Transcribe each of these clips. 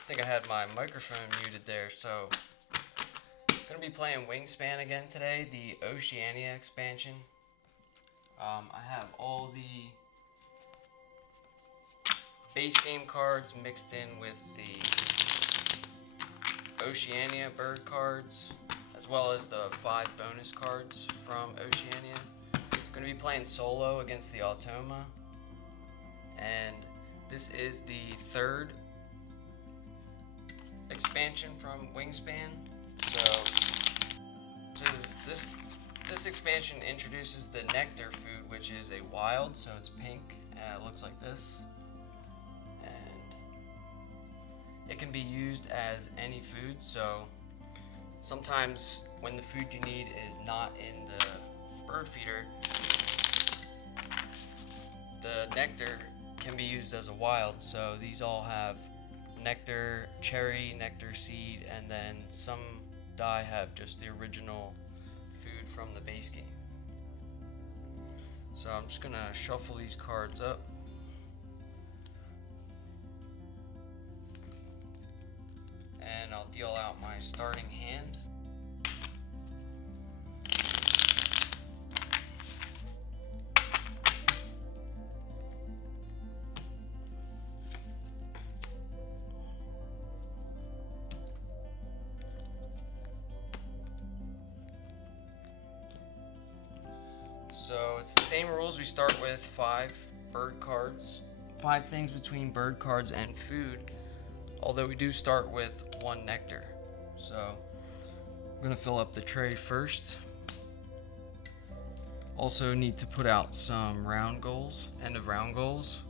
I think I had my microphone muted there, so I'm going to be playing Wingspan again today, the Oceania expansion. I have all the base game cards mixed in with the Oceania bird cards, as well as the 5 bonus cards from Oceania. I'm going to be playing solo against the Automa, and this is the 3rd expansion from Wingspan. So this expansion introduces the nectar food, which is a wild, so it's pink and it looks like this, and it can be used as any food. So sometimes when the food you need is not in the bird feeder, the nectar can be used as a wild. So these all have nectar, cherry, nectar seed, and then some die have just the original food from the base game. So I'm just gonna shuffle these cards up. And I'll deal out my starting hand. So it's the same rules. We start with 5 bird cards, 5 things between bird cards and food, although we do start with 1 nectar. So I'm going to fill up the tray first. Also need to put out some round goals, end of round goals.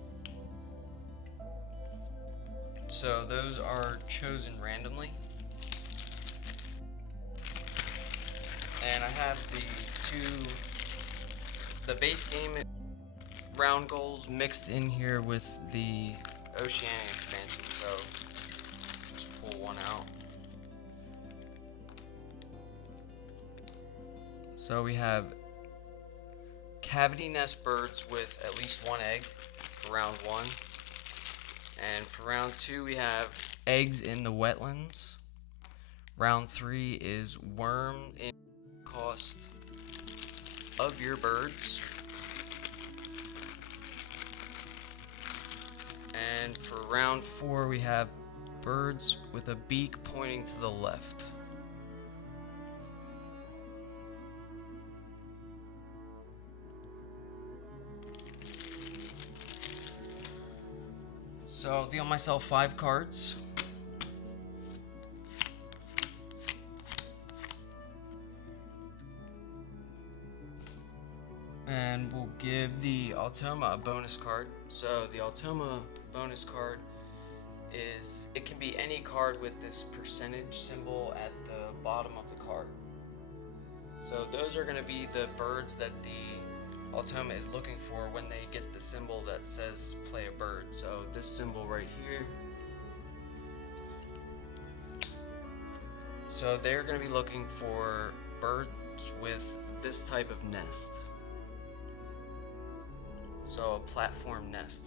So those are chosen randomly. And I have the base game round goals mixed in here with the Oceania expansion, so let's pull one out. So we have cavity nest birds with at least one egg for round 1. And for round 2 we have eggs in the wetlands. Round 3 is worm in cost of your birds. And for round 4 we have birds with a beak pointing to the left. So I'll deal myself 5 cards. And we'll give the Automa a bonus card. So the Automa bonus card is, it can be any card with this percentage symbol at the bottom of the card. So those are going to be the birds that the Automa is looking for when they get the symbol that says play a bird. So this symbol right here. So they're going to be looking for birds with this type of nest. So a platform nest.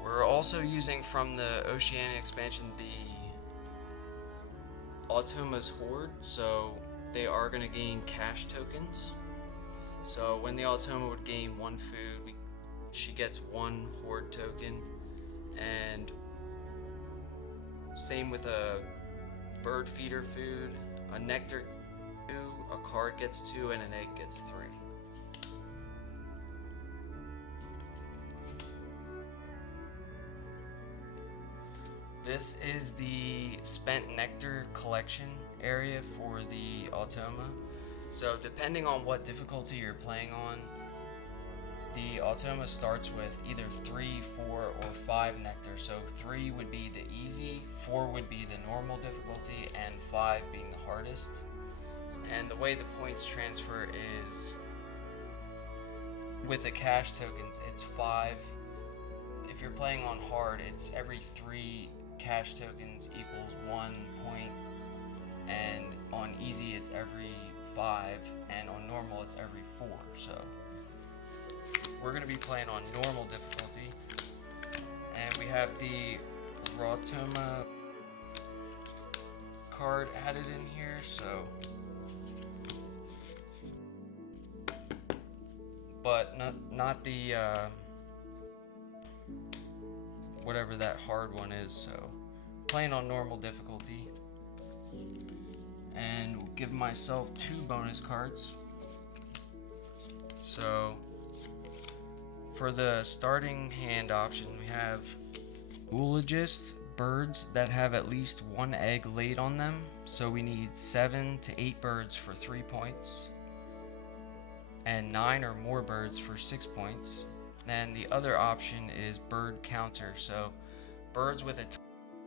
We're also using from the Oceania expansion the Automa's Horde, so they are going to gain cash tokens. So when the Automa would gain 1 food, she gets 1 Horde token, and same with a bird feeder food, a nectar 2, a card gets 2, and an egg gets 3. This is the spent nectar collection area for the Automa. So depending on what difficulty you're playing on, the Automa starts with either 3, 4, or 5 nectar. So 3 would be the easy, 4 would be the normal difficulty, and 5 being the hardest. And the way the points transfer is with the cash tokens, it's 5. If you're playing on hard, it's every 3 cash tokens equals 1 point, and on easy it's every 5, and on normal it's every 4. So we're going to be playing on normal difficulty, and we have the Automa card added in here, so but not the whatever that hard one is. So playing on normal difficulty, and we'll give myself 2 bonus cards. So for the starting hand option, we have Oologist, birds that have at least 1 egg laid on them. So we need 7 to 8 birds for 3 points, and 9 or more birds for 6 points. And the other option is bird counter. So birds with a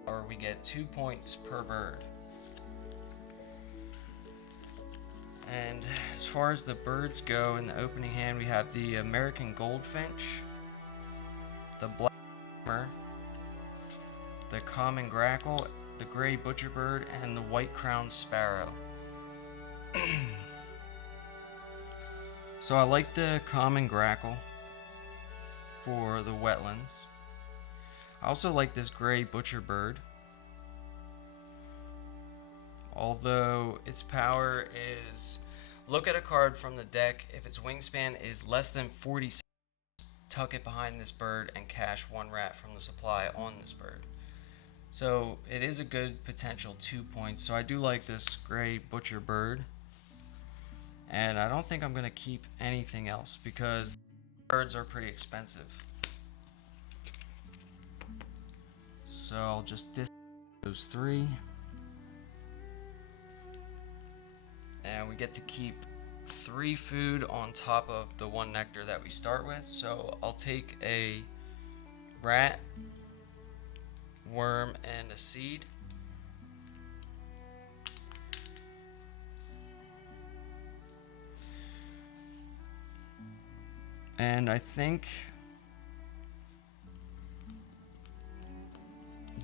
tower, we get 2 points per bird. And as far as the birds go, in the opening hand we have the American goldfinch, the black hammer, the common grackle, the gray butcherbird, and the white-crowned sparrow. So I like the common grackle for the wetlands. I also like this gray butcherbird, although its power is, look at a card from the deck. If its wingspan is less than 40 seconds, tuck it behind this bird and cash 1 rat from the supply on this bird. So it is a good potential 2 points. So I do like this gray butcherbird, and I don't think I'm going to keep anything else because birds are pretty expensive. So I'll just discard those 3. And we get to keep 3 food on top of the 1 nectar that we start with. So I'll take a rat, worm, and a seed. And I think,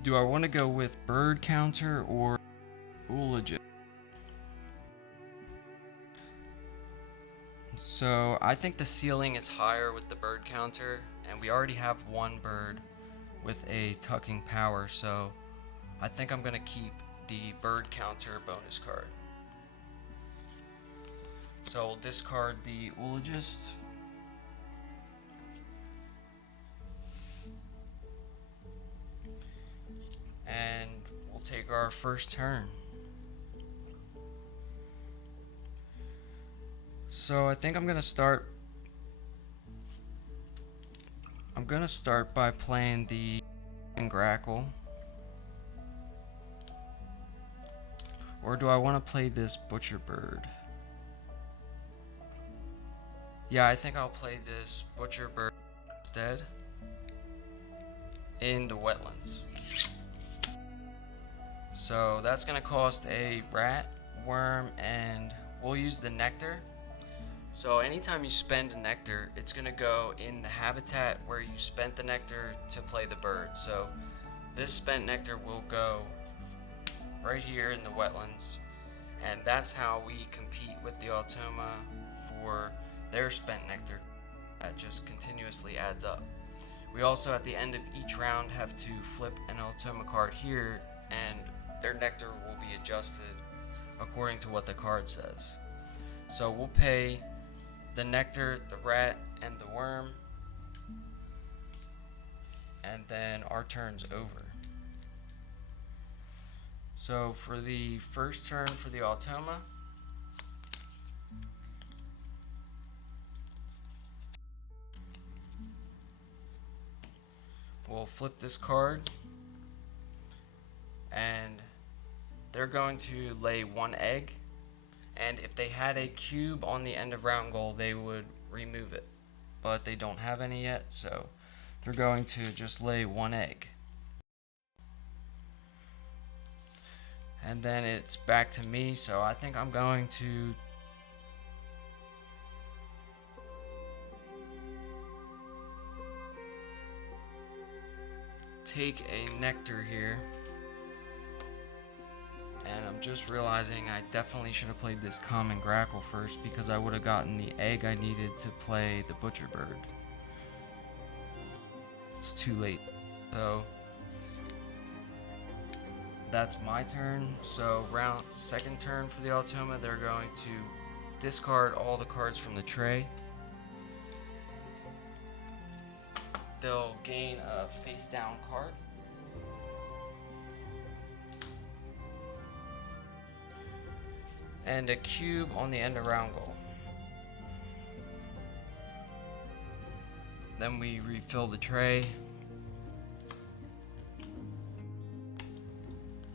do I want to go with bird counter or oologist? So I think the ceiling is higher with the bird counter, and we already have one bird with a tucking power, so I think I'm gonna keep the bird counter bonus card. So we'll discard the oologist. And we'll take our first turn. So I think I'm gonna start by playing the Grackle. Or do I want to play this Butcher Bird? Yeah, I think I'll play this Butcher Bird instead in the wetlands. So that's gonna cost a rat, worm, and we'll use the nectar. So anytime you spend a nectar, it's gonna go in the habitat where you spent the nectar to play the bird. So this spent nectar will go right here in the wetlands, and that's how we compete with the Automa for their spent nectar. That just continuously adds up. We also, at the end of each round, have to flip an Automa card here, and their nectar will be adjusted according to what the card says. So we'll pay the nectar, the rat, and the worm, and then our turn's over. So for the first turn for the Automa, we'll flip this card, and they're going to lay one egg. And if they had a cube on the end of round goal, they would remove it. But they don't have any yet, so they're going to just lay one egg. And then it's back to me, so I think I'm going to take a nectar here. And I'm just realizing I definitely should have played this common grackle first, because I would have gotten the egg I needed to play the butcher bird. It's too late. So that's my turn. So second turn for the Automa, they're going to discard all the cards from the tray. They'll gain a face down card. And a cube on the end of round goal. Then we refill the tray.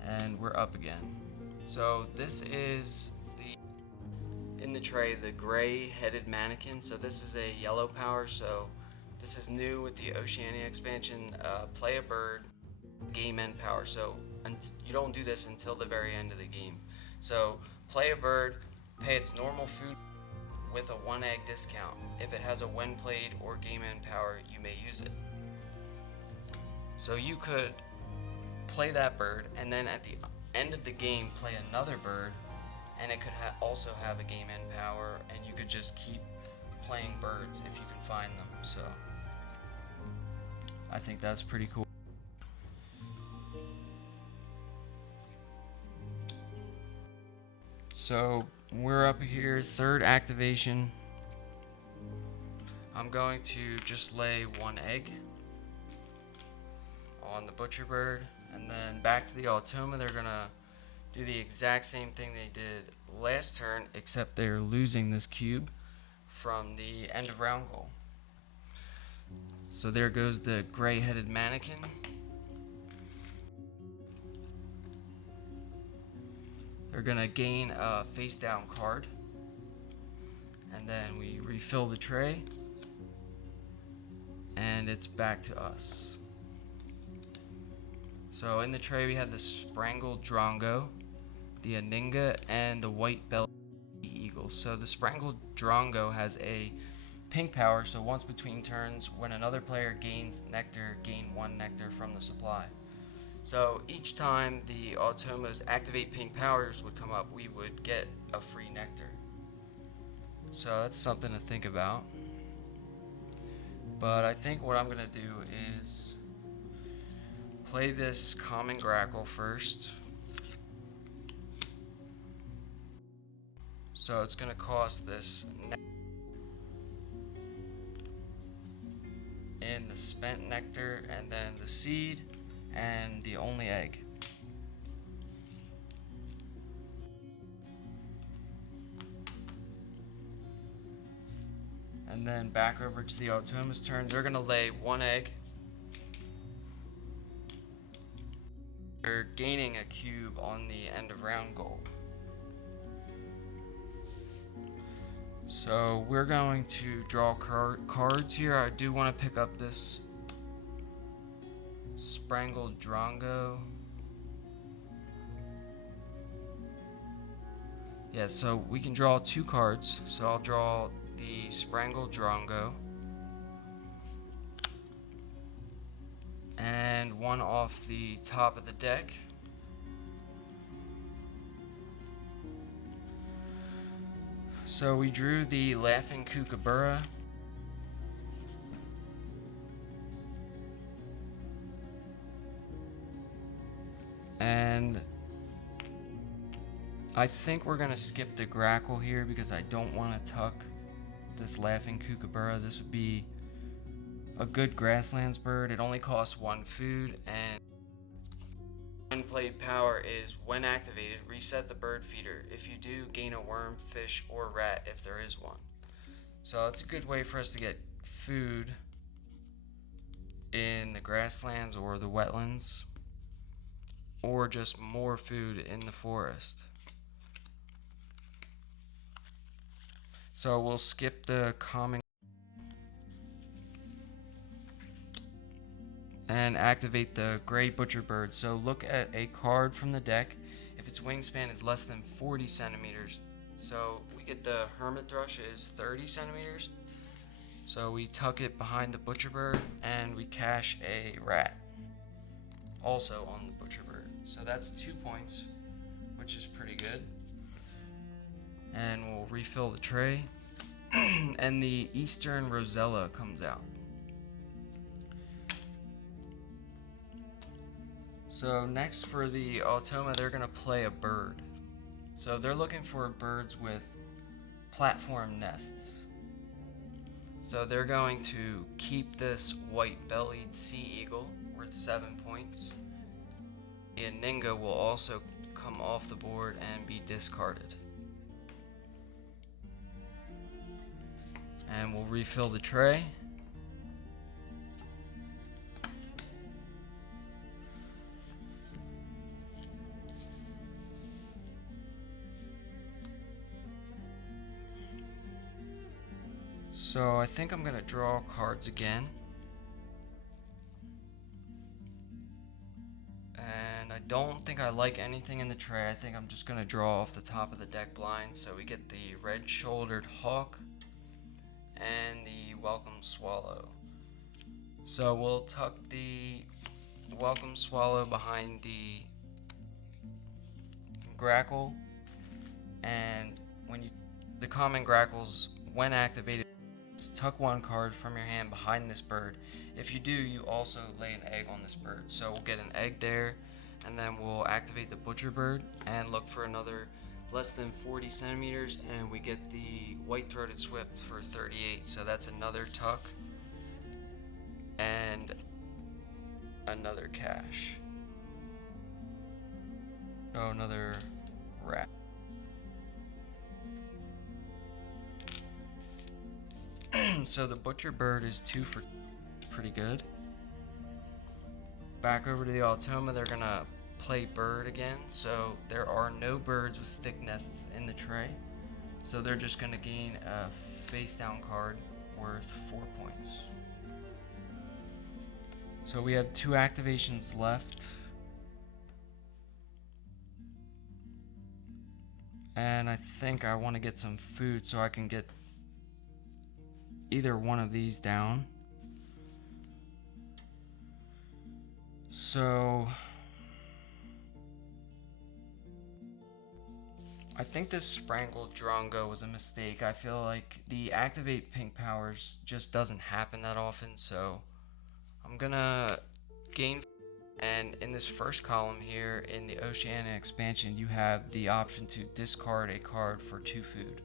And we're up again. So this is in the tray, the gray-headed mannequin. So this is a yellow power, so this is new with the Oceania expansion. Play a bird, game end power. So you don't do this until the very end of the game. So play a bird, pay its normal food with a 1 egg discount. If it has a when played or game end power, you may use it. So you could play that bird, and then at the end of the game play another bird, and it could also have a game end power, and you could just keep playing birds if you can find them. So I think that's pretty cool. So we're up here, third activation. I'm going to just lay 1 egg on the butcher bird, and then back to the Automa. They're gonna do the exact same thing they did last turn, except they're losing this cube from the end of round goal. So there goes the gray-headed mannequin. They're gonna gain a face down card, and then we refill the tray, and it's back to us. So in the tray we have the Sprangled Drongo, the Aninga, and the white-bellied eagle. So the Sprangled Drongo has a pink power, so once between turns, when another player gains nectar, gain 1 nectar from the supply. So each time the Automa's activate pink powers would come up, we would get a free nectar. So that's something to think about. But I think what I'm gonna do is play this common grackle first. So it's gonna cost this in the spent nectar, and then the seed, and the only egg. And then back over to the Automa's turn. They're gonna lay 1 egg. They're gaining a cube on the end of round goal. So we're going to draw cards here. I do want to pick up this Sprangled Drongo. Yeah, so we can draw 2 cards. So I'll draw the Sprangled Drongo and 1 off the top of the deck. So we drew the Laughing Kookaburra. And I think we're gonna skip the grackle here because I don't want to tuck this Laughing Kookaburra. This would be a good grasslands bird. It only costs 1 food, and unplayed power is when activated, reset the bird feeder. If you do, gain a worm, fish, or rat if there is one. So it's a good way for us to get food in the grasslands or the wetlands, or just more food in the forest. So we'll skip the common and activate the gray butcher bird. So look at a card from the deck. If its wingspan is less than 40 centimeters, so we get the hermit thrush is 30 centimeters. So we tuck it behind the butcher bird and we cache a rat also on the butcher bird. So that's 2 points, which is pretty good. And we'll refill the tray. And the Eastern Rosella comes out. So next for the Automa, they're gonna play a bird. So they're looking for birds with platform nests. So they're going to keep this white-bellied sea eagle worth 7 points. The Aninga will also come off the board and be discarded. And we'll refill the tray. So I think I'm gonna draw cards again. And I don't think I like anything in the tray. I think I'm just gonna draw off the top of the deck blind. So we get the red-shouldered hawk and the welcome swallow. So we'll tuck the welcome swallow behind the grackle, and the common grackles, when activated, tuck 1 card from your hand behind this bird. If you do, you also lay an egg on this bird. So we'll get an egg there, and then we'll activate the butcher bird and look for another less than 40 centimeters, and we get the white-throated swift for 38. So that's another tuck and another cache. Oh, another rat. So the butcher bird is 2 for pretty good. Back over to the Automa, they're gonna play bird again. So there are no birds with stick nests in the tray. So they're just gonna gain a face down card worth 4 points. So we have 2 activations left. And I think I want to get some food so I can get either one of these down. So I think this Sprangled Drongo was a mistake. I feel like the activate pink powers just doesn't happen that often, so I'm gonna gain. And in this first column here in the Oceania expansion, you have the option to discard a card for 2 food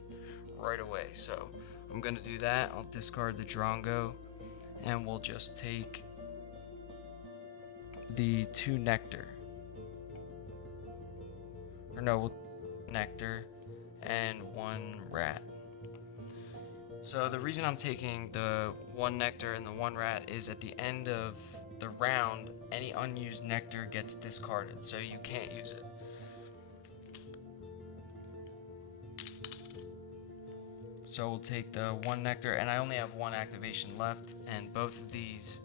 right away. So I'm gonna do that. I'll discard the Drongo, and we'll just take the 2 nectar. Or no, we'll nectar and 1 rat. So the reason I'm taking the 1 nectar and the 1 rat is at the end of the round, any unused nectar gets discarded, so you can't use it. So we'll take the 1 nectar, and I only have 1 activation left, and both of these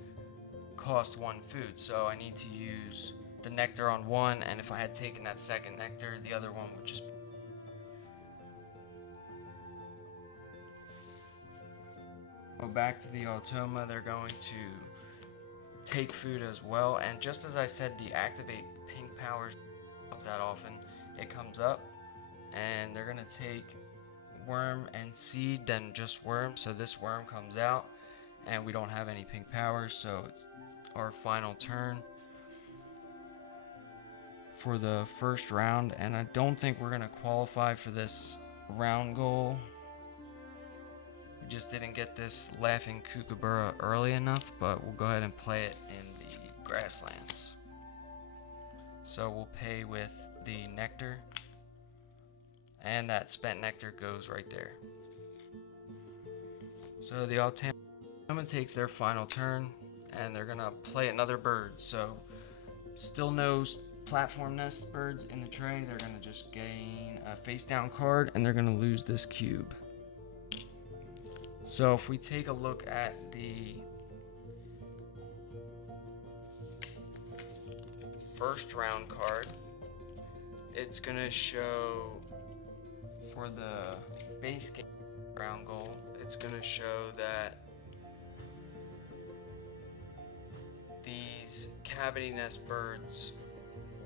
cost 1 food, so I need to use the nectar on 1, and if I had taken that second nectar, the other one would just go back to the Automa. They're going to take food as well, and just as I said, the activate pink powers not that often. It comes up, and they're gonna take worm and seed, then just worm. So this worm comes out, and we don't have any pink powers, so it's our final turn for the first round, and I don't think we're gonna qualify for this round goal. We just didn't get this Laughing Kookaburra early enough, but we'll go ahead and play it in the grasslands. So we'll pay with the nectar, and that spent nectar goes right there. So the Automa takes their final turn, and they're gonna play another bird. So still no platform nest birds in the tray. They're gonna just gain a face down card, and they're gonna lose this cube. So if we take a look at the first round card, it's gonna show for the base game round goal, it's gonna show that these cavity nest birds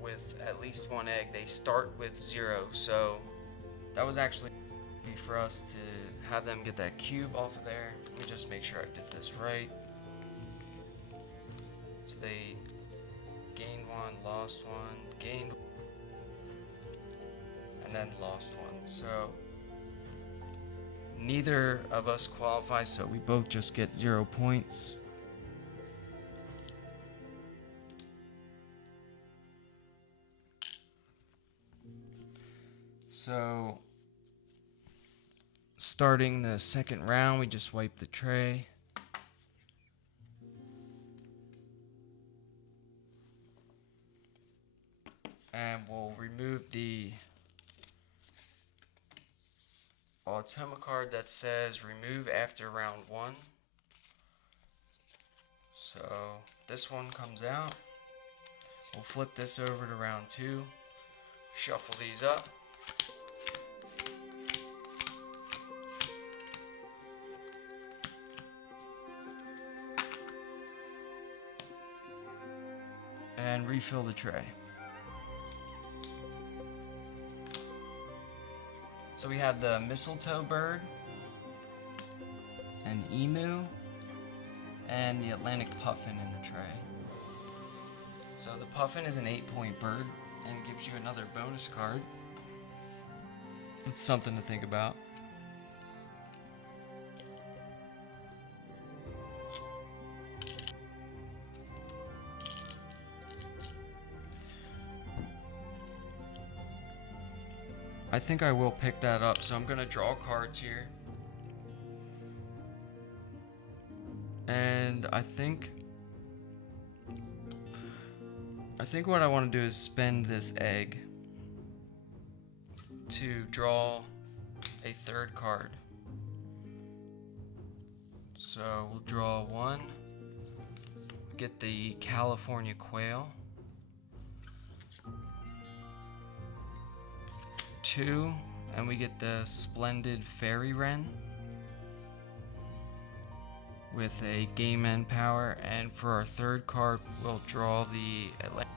with at least 1 egg, they start with 0. So that was actually for us to have them get that cube off of there. Let me just make sure I did this right. So they gained 1, lost 1, gained 1, and then lost 1. So neither of us qualify, so we both just get 0 points. So starting the second round, we just wipe the tray. And we'll remove the Automa card that says remove after round 1. So this one comes out. We'll flip this over to round 2. Shuffle these up. And refill the tray. So we have the mistletoe bird, an emu, and the Atlantic puffin in the tray. So the puffin is an 8-point bird and gives you another bonus card. It's something to think about. I think I will pick that up, so I'm gonna draw cards here. And I think what I want to do is spend this egg to draw a 3rd card. So we'll draw 1, get the California quail, 2, and we get the splendid fairy wren, with a game end power, and for our third card we'll draw the Atlantic.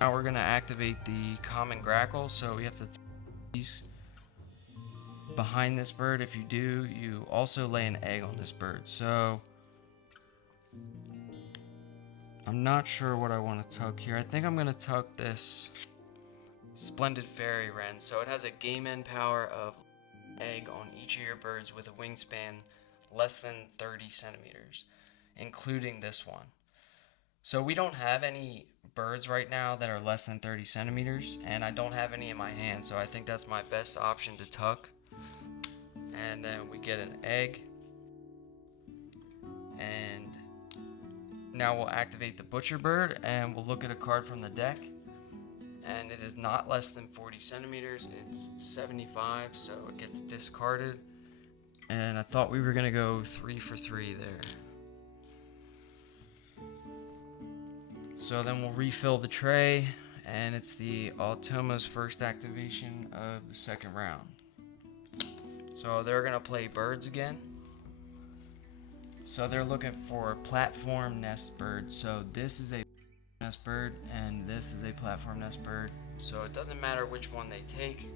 Now we're going to activate the common grackle, so we have to these behind this bird. If you do, you also lay an egg on this bird. So I'm not sure what I want to tuck here. I think I'm going to tuck this Splendid Fairy Wren. So it has a game end power of egg on each of your birds with a wingspan less than 30 centimeters, including this one. So we don't have any birds right now that are less than 30 centimeters, and I don't have any in my hand, so I think that's my best option to tuck. And then we get an egg, and now we'll activate the butcher bird, and we'll look at a card from the deck, and it is not less than 40 centimeters. It's 75, so it gets discarded. And I thought we were gonna go 3 for 3 there. So then we'll refill the tray, and it's the Automa's first activation of the second round. So they're gonna play birds again. So they're looking for platform nest birds. So this is a nest bird, and this is a platform nest bird. So it doesn't matter which one they take,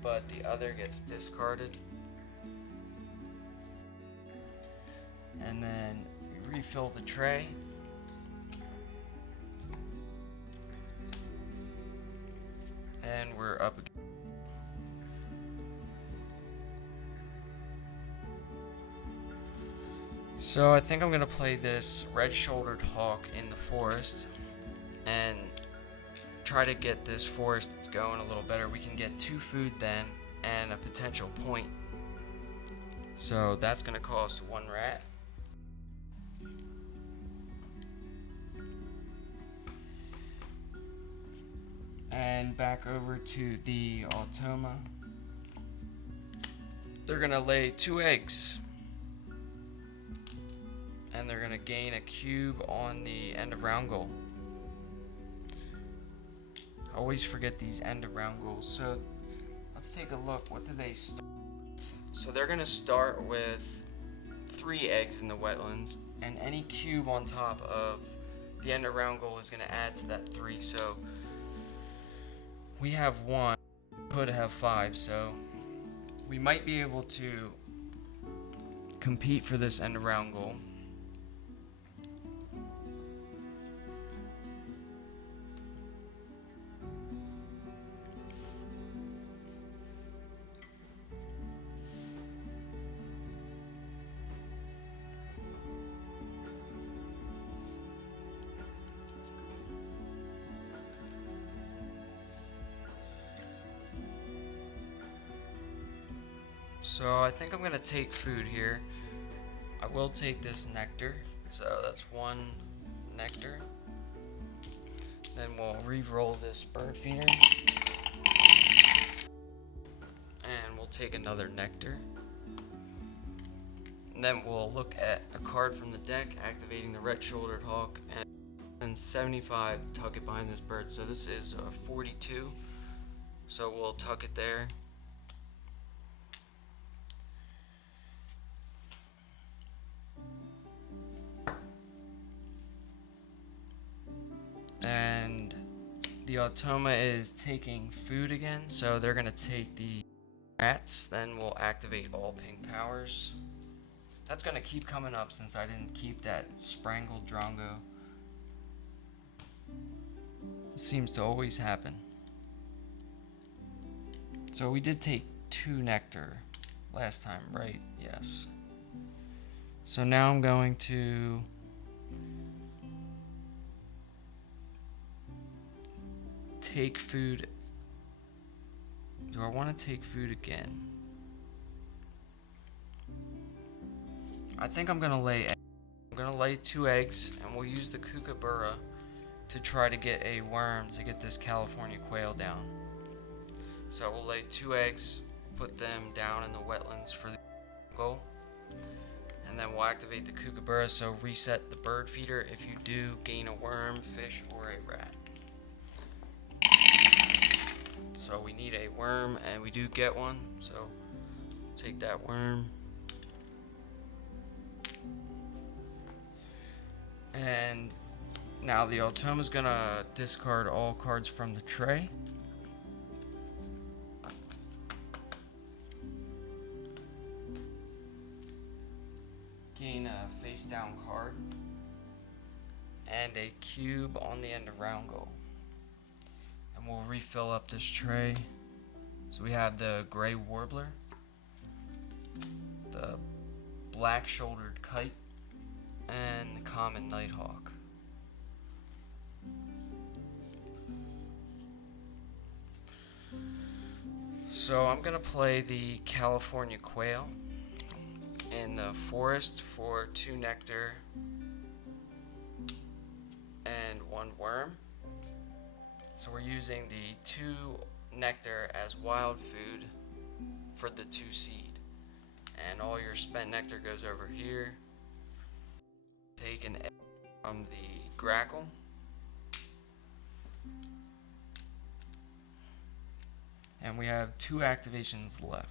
but the other gets discarded. And then we refill the tray. And we're up again. So I think I'm going to play this red-shouldered hawk in the forest and try to get this forest that's going a little better. We can get 2 food then and a potential point. So that's going to cost 1 rat. And back over to the Automa. They're going to lay 2 eggs. And they're going to gain a cube on the end of round goal. I always forget these end of round goals. So let's take a look. What do they start with? So they're going to start with 3 eggs in the wetlands, and any cube on top of the end of round goal is going to add to that 3. So we have 1, could have 5, so we might be able to compete for this end of round goal. So I think I'm going to take food here. I will take this nectar. So that's 1 nectar. Then we'll re-roll this bird feeder. And we'll take another nectar. And then we'll look at a card from the deck, activating the red-shouldered hawk, and then 75, tuck it behind this bird. So this is 42. So we'll tuck it there. And the Automa is taking food again, so they're going to take the rats. Then we'll activate all pink powers. That's going to keep coming up since I didn't keep that Sprangled Drongo. It seems to always happen. So we did take 2 nectar last time, right? Yes. So now I'm going to take food. Do I want to take food again? I think I'm gonna lay eggs. I'm gonna lay 2 eggs, and we'll use the kookaburra to try to get a worm to get this California quail down. So we'll lay 2 eggs, put them down in the wetlands for the goal, and then we'll activate the kookaburra. So reset the bird feeder if you do gain a worm, fish, or a rat. So So we need a worm, and we do get one. So take that worm. And now the Automa is gonna discard all cards from the tray. Gain a face down card and a cube on the end of round goal. And we'll refill up this tray. So we have the gray warbler, the black shouldered kite, and the common nighthawk. So I'm gonna play the California quail in the forest for 2 nectar and 1 worm. So we're using the 2 nectar as wild food for the 2 seed. And all your spent nectar goes over here. Take an egg from the grackle. And we have 2 activations left.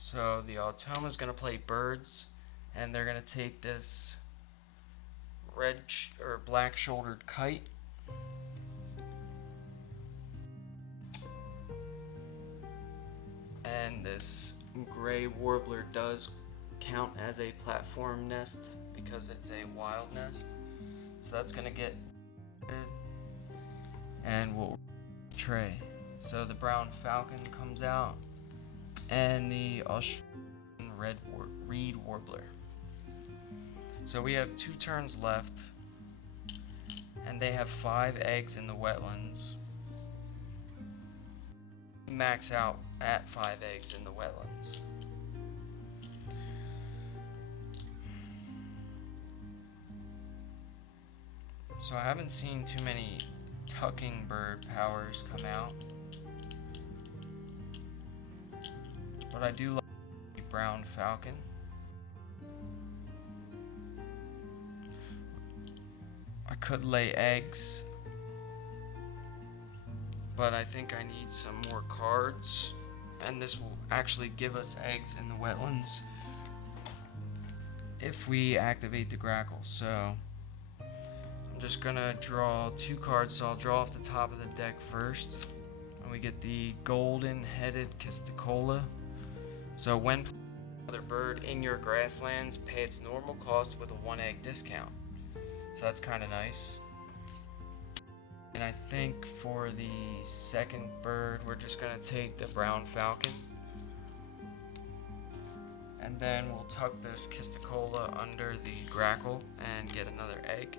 So the Automa is going to play birds, and they're going to take this red or black shouldered kite. And this gray warbler does count as a platform nest because it's a wild nest. So that's going to get, and we'll tray. So the brown falcon comes out, and the Australian reed warbler. So we have 2 turns left, and they have 5 eggs in the wetlands. Max out at 5 eggs in the wetlands. So I haven't seen too many tucking bird powers come out, but I do like the brown falcon. I could lay eggs, but I think I need some more cards, and this will actually give us eggs in the wetlands if we activate the grackle. So I'm just gonna draw 2 cards. So I'll draw off the top of the deck first, and we get the golden headed Kisticola. So when another bird in your grasslands, pay its normal cost with a 1 egg discount. So that's kind of nice. And I think for the second bird, we're just gonna take the brown falcon, and then we'll tuck this Kisticola under the grackle and get another egg.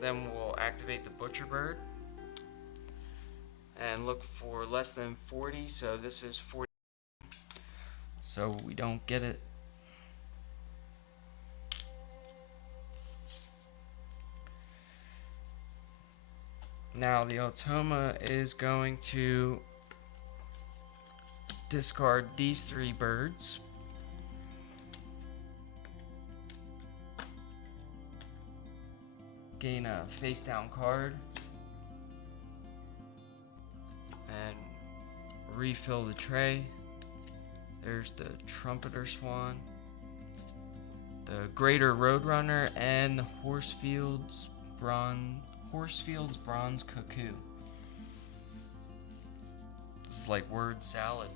Then we'll activate the butcher bird and look for less than 40. So this is 40, so we don't get it. Now the Automa is going to discard these 3 birds. Gain a face down card. And refill the tray. There's the trumpeter swan, the greater roadrunner, and the Horsefield's bronze cuckoo. This is like word salad.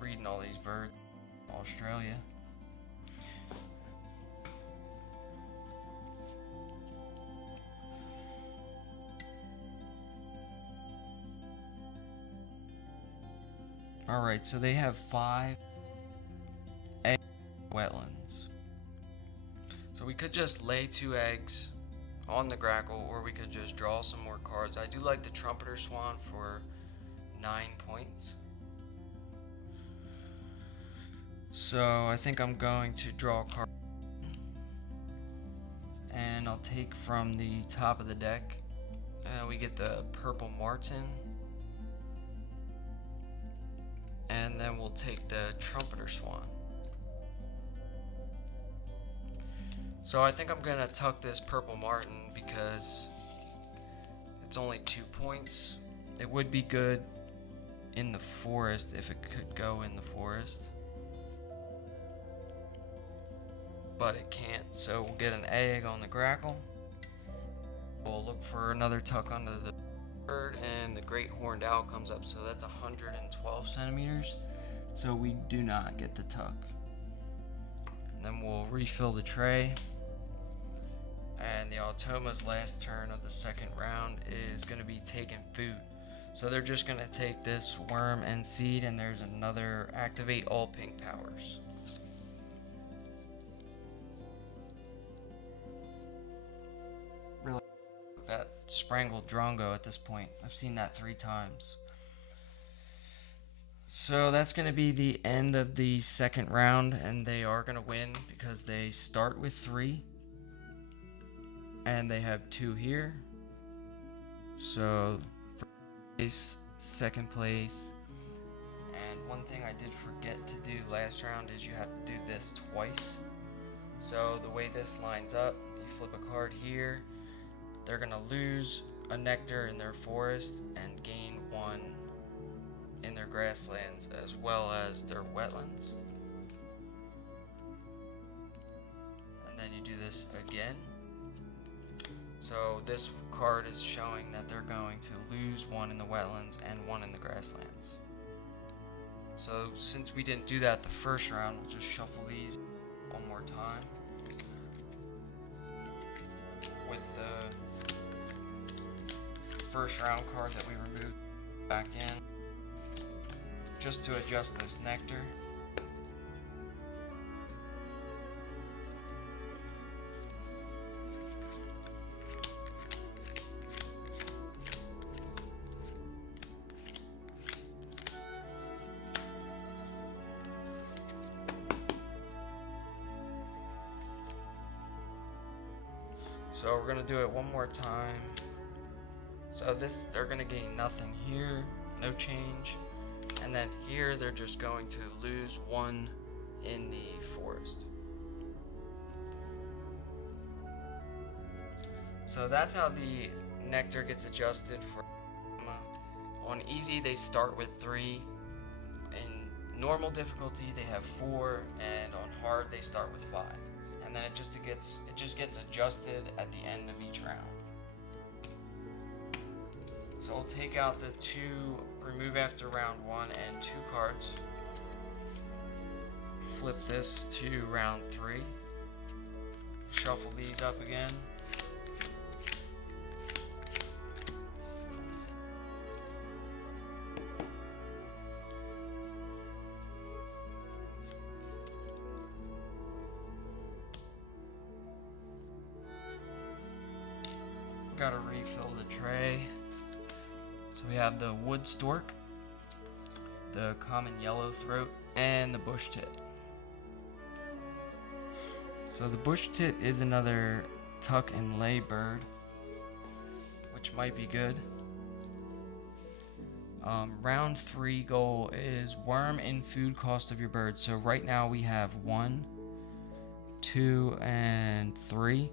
Reading all these birds. Australia. Alright, so they have 5 egg wetlands. So we could just lay 2 eggs on the grackle, or we could just draw some more cards. I do like the trumpeter swan for 9 points. So I think I'm going to draw a card, and I'll take from the top of the deck. We get the purple martin, and then we'll take the trumpeter swan. So I think I'm gonna tuck this purple martin because it's only 2 points. It would be good in the forest if it could go in the forest, but it can't, so we'll get an egg on the grackle. We'll look for another tuck under the bird, and the great horned owl comes up, so that's 112 centimeters, so we do not get the tuck. And then we'll refill the tray, and the Automa's last turn of the second round is going to be taking food. So they're just going to take this worm and seed, and there's another activate all pink powers. Really that Sprangled Drongo at this point. I've seen that 3 times. So that's going to be the end of the second round, and they are going to win because they start with 3 and they have 2 here. So place, second place, and one thing I did forget to do last round is you have to do this twice. So the way this lines up, you flip a card here, they're gonna lose a nectar in their forest and gain 1 in their grasslands as well as their wetlands. And then you do this again. So this card is showing that they're going to lose 1 in the wetlands and 1 in the grasslands. So since we didn't do that the first round, we'll just shuffle these one more time with the first round card that we removed back in, just to adjust this nectar. So we're gonna do it one more time. So this, they're gonna gain nothing here, no change. And then here, they're just going to lose 1 in the forest. So that's how the nectar gets adjusted for. On easy, they start with 3. In normal difficulty, they have 4, and on hard, they start with 5. And then it just gets adjusted at the end of each round. So we'll take out the 2 remove after round 1 and 2 cards. Flip this to round 3. Shuffle these up again. Gotta refill the tray. So we have the wood stork, the common yellow throat, and the bush tit. So the bush tit is another tuck and lay bird, which might be good. Round 3 goal is worm and food cost of your bird. So right now we have 1, 2, and 3.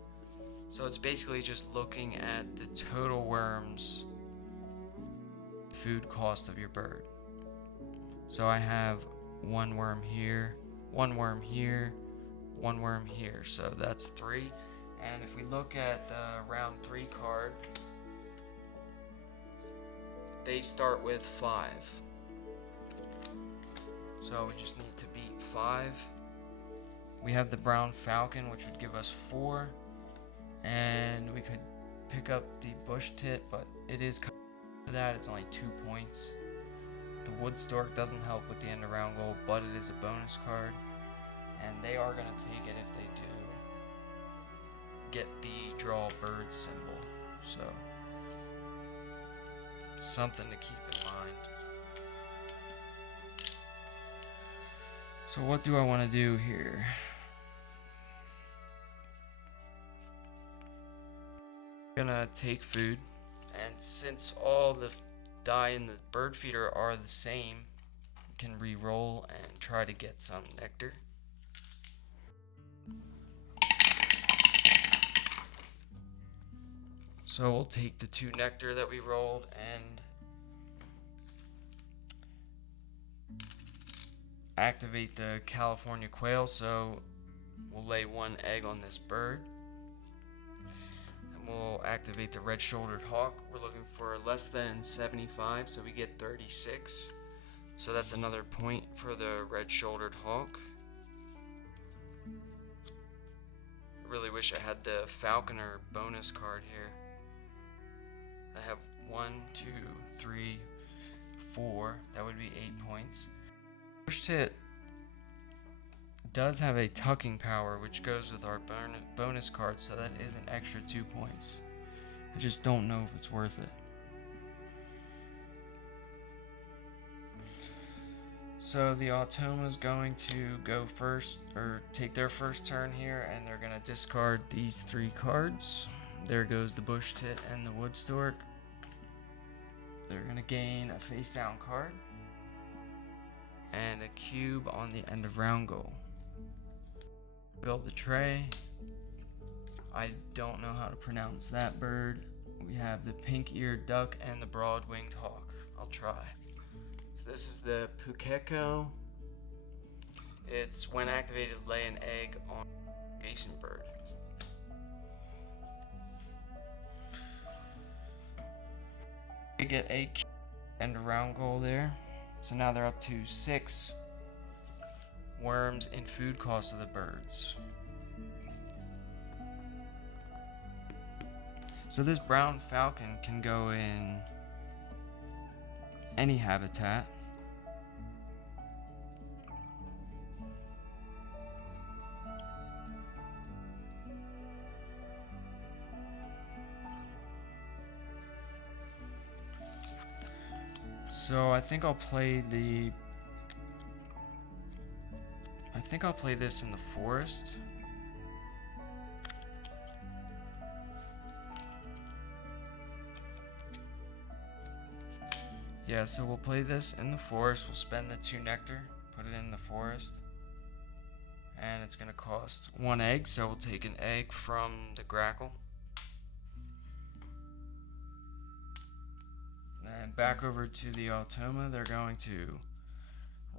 So it's basically just looking at the total worms food cost of your bird. So I have 1 worm here, 1 worm here, 1 worm here. So that's 3. And if we look at the round 3 card, they start with 5. So we just need to beat 5. We have the brown falcon, which would give us 4. And we could pick up the bush tit, but it is for that, it's only 2 points. The wood stork doesn't help with the end of round goal, but it is a bonus card, and they are going to take it if they do get the draw bird symbol. So something to keep in mind. So what do I want to do here? Gonna take food, and since all the die in the bird feeder are the same, you can re-roll and try to get some nectar. So we'll take the 2 nectar that we rolled and activate the California quail. So we'll lay 1 egg on this bird. And we'll activate the red-shouldered hawk. We're looking for less than 75, so we get 36. So that's another point for the red-shouldered hawk. I really wish I had the falconer bonus card here. I have 1, 2, 3, 4. That would be 8 points. Bush tit does have a tucking power, which goes with our bonus card, so that is an extra 2 points. I just don't know if it's worth it. So the Automa is going to go first, or take their first turn here, and they're going to discard these 3 cards. There goes the bush tit and the wood stork. They're going to gain a face down card and a cube on the end of round goal. Build the tray. I don't know how to pronounce that bird. We have the pink-eared duck and the broad-winged hawk. I'll try. So this is the Pukeko. It's when activated, lay an egg on adjacent bird. We get a and a round goal there. So now they're up to 6 worms in food cost of the birds. So this brown falcon can go in any habitat. So I think I'll play this in the forest. Yeah, so we'll play this in the forest. We'll spend the 2 nectar, put it in the forest. And it's gonna cost 1 egg, so we'll take an egg from the grackle. And back over to the Automa, they're going to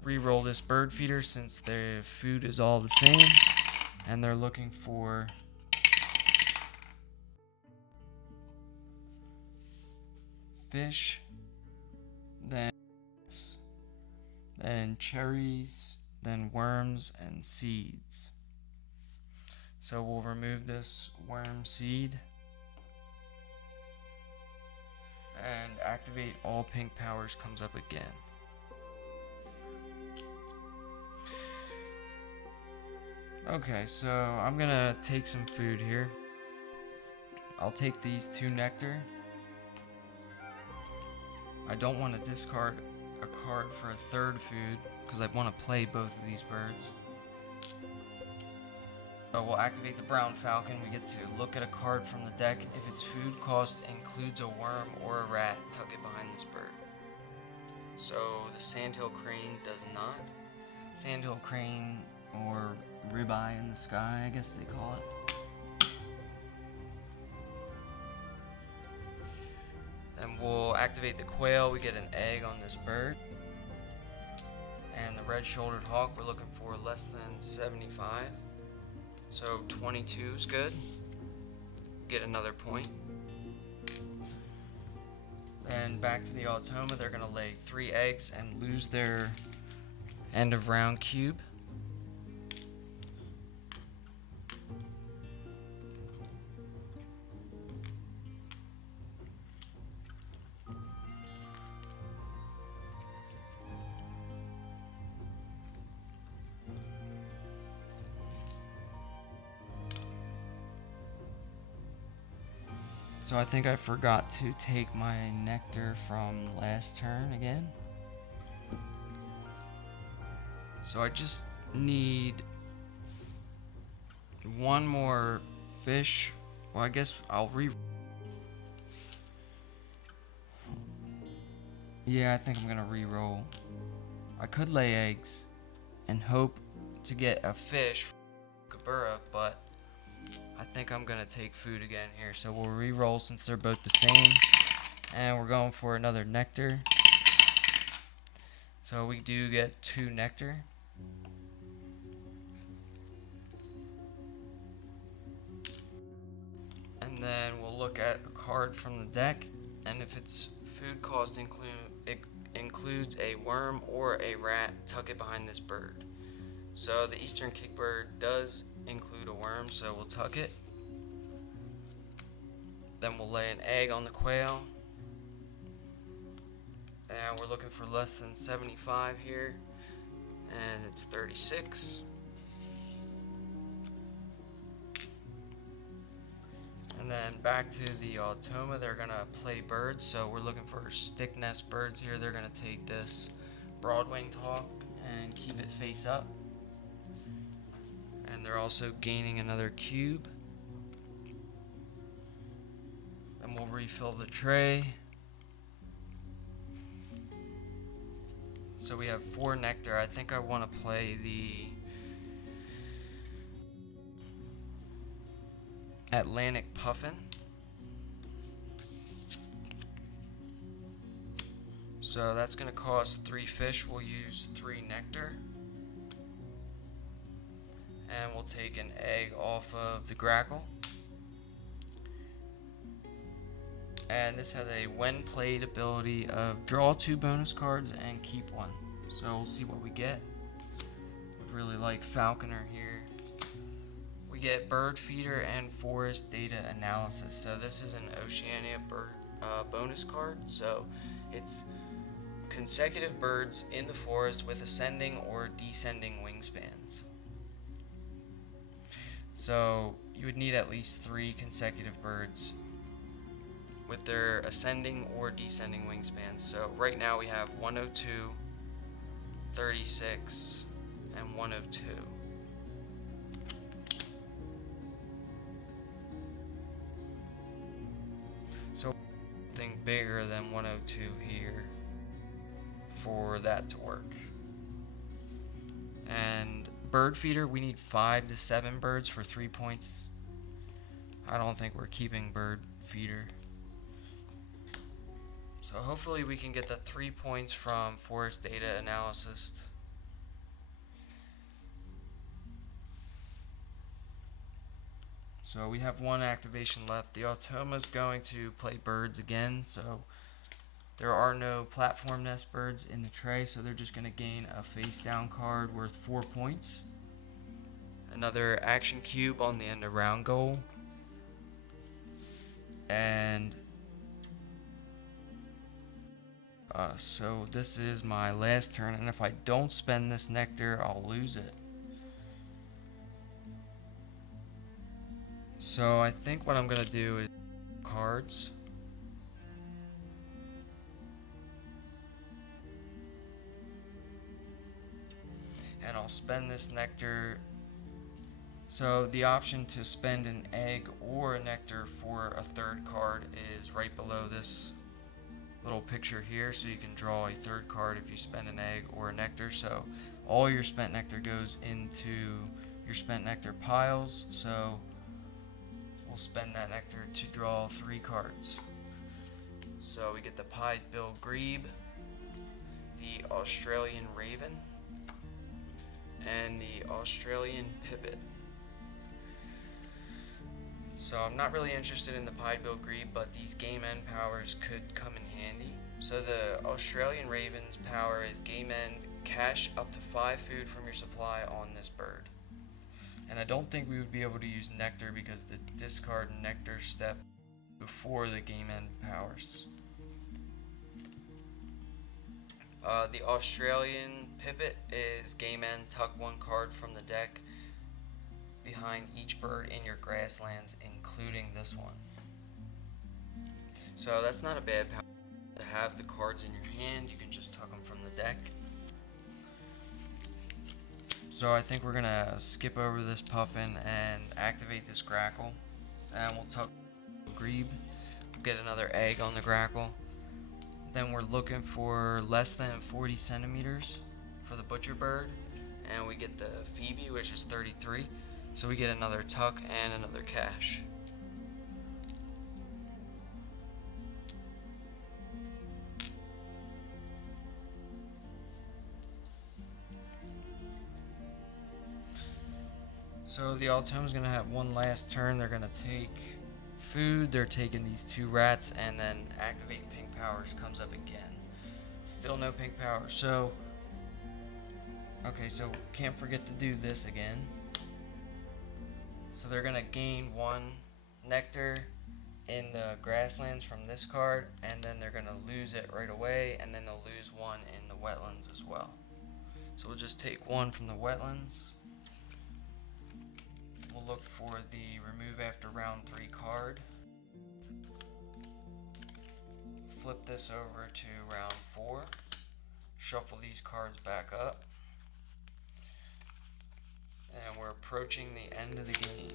re-roll this bird feeder since their food is all the same, and they're looking for fish, then cherries, then worms and seeds. So we'll remove this worm seed and activate all pink powers comes up again. Okay, so I'm gonna take some food here. I'll take these 2 nectar. I don't want to discard a card for a 3rd food because I want to play both of these birds. So we'll activate the brown falcon. We get to look at a card from the deck. If its food cost includes a worm or a rat, tuck it behind this bird. So the sandhill crane does not. Sandhill crane, or ribeye in the sky, I guess they call it. Then we'll activate the quail. We get an egg on this bird. And the red-shouldered hawk, we're looking for less than 75. So 22 is good. Get another point. Then back to the Automa, they're gonna lay 3 eggs and lose their end of round cube. So I think I forgot to take my nectar from last turn again. So I just need 1 more fish. Well, I guess I'll Yeah, I think I'm gonna re-roll. I could lay eggs and hope to get a fish from Kabura, but I think I'm gonna take food again here, so we'll re-roll since they're both the same. And we're going for another nectar. So we do get 2 nectar. And then we'll look at a card from the deck, and if its food cost includes a worm or a rat, tuck it behind this bird. So the eastern kickbird does include a worm, so we'll tuck it. Then we'll lay an egg on the quail. And we're looking for less than 75 here, and it's 36. And then back to the Automa, they're gonna play birds, so we're looking for stick nest birds here. They're gonna take this broad-winged hawk and keep it face up. And they're also gaining another cube. Then we'll refill the tray. So we have 4 nectar. I think I want to play the Atlantic Puffin. So that's going to cost 3 fish. We'll use 3 nectar. And we'll take an egg off of the grackle. And this has a when played ability of draw 2 bonus cards and keep 1. So we'll see what we get. Would really like Falconer here. We get bird feeder and forest data analysis. So this is an Oceania bird bonus card. So it's consecutive birds in the forest with ascending or descending wingspans. So you would need at least 3 consecutive birds with their ascending or descending wingspans. So right now we have 102, 36, and 102. So something bigger than 102 here for that to work. And bird feeder, we need 5 to 7 birds for 3 points. I don't think we're keeping bird feeder. So hopefully we can get the 3 points from forest data analysis. So we have 1 activation left. The Automa's going to play birds again, so there are no platform nest birds in the tray, so they're just going to gain a face down card worth 4 points. Another action cube on the end of round goal. And so this is my last turn, and if I don't spend this nectar, I'll lose it. So I think what I'm gonna do is cards. And I'll spend this nectar. So the option to spend an egg or a nectar for a 3rd card is right below this little picture here, so you can draw a 3rd card if you spend an egg or a nectar. So all your spent nectar goes into your spent nectar piles, so we'll spend that nectar to draw 3 cards. So we get the pied-billed grebe, the Australian raven, and the Australian pipit. So I'm not really interested in the pied-billed grebe, but these game end powers could come in handy. So the Australian raven's power is game end, cache up to 5 food from your supply on this bird. And I don't think we would be able to use nectar because the discard nectar step before the game end powers. The Australian pipit is game end, tuck 1 card from the deck behind each bird in your grasslands, including this one. So that's not a bad power to have the cards in your hand. You can just tuck them from the deck. So I think we're gonna skip over this puffin and activate this grackle, and we'll tuck grebe. We'll get another egg on the grackle. Then we're looking for less than 40 centimeters for the butcher bird, and we get the Phoebe, which is 33. So we get another tuck and another cash. So the Automa is going to have one last turn. They're going to take food. They're taking these 2 rats, and then activate pink powers comes up again. Still no pink power. So, okay, so can't forget to do this again. So they're going to gain 1 nectar in the grasslands from this card, and then they're going to lose it right away, and then they'll lose 1 in the wetlands as well. So we'll just take 1 from the wetlands. We'll look for the remove after round 3 card. Flip this over to round 4. Shuffle these cards back up. And we're approaching the end of the game.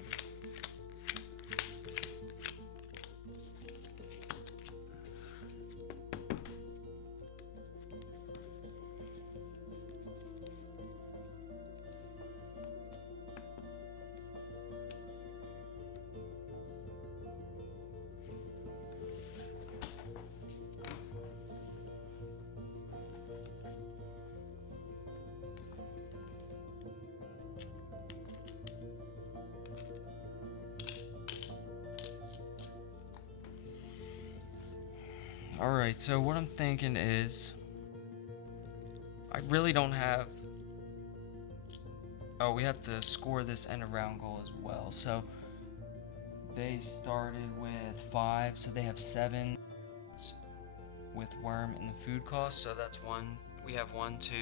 Alright, so what I'm thinking is, I really don't have, oh, we have to score this end of round goal as well. So they started with 5, so they have 7 with worm in the food cost. So that's 1, we have 1, 2,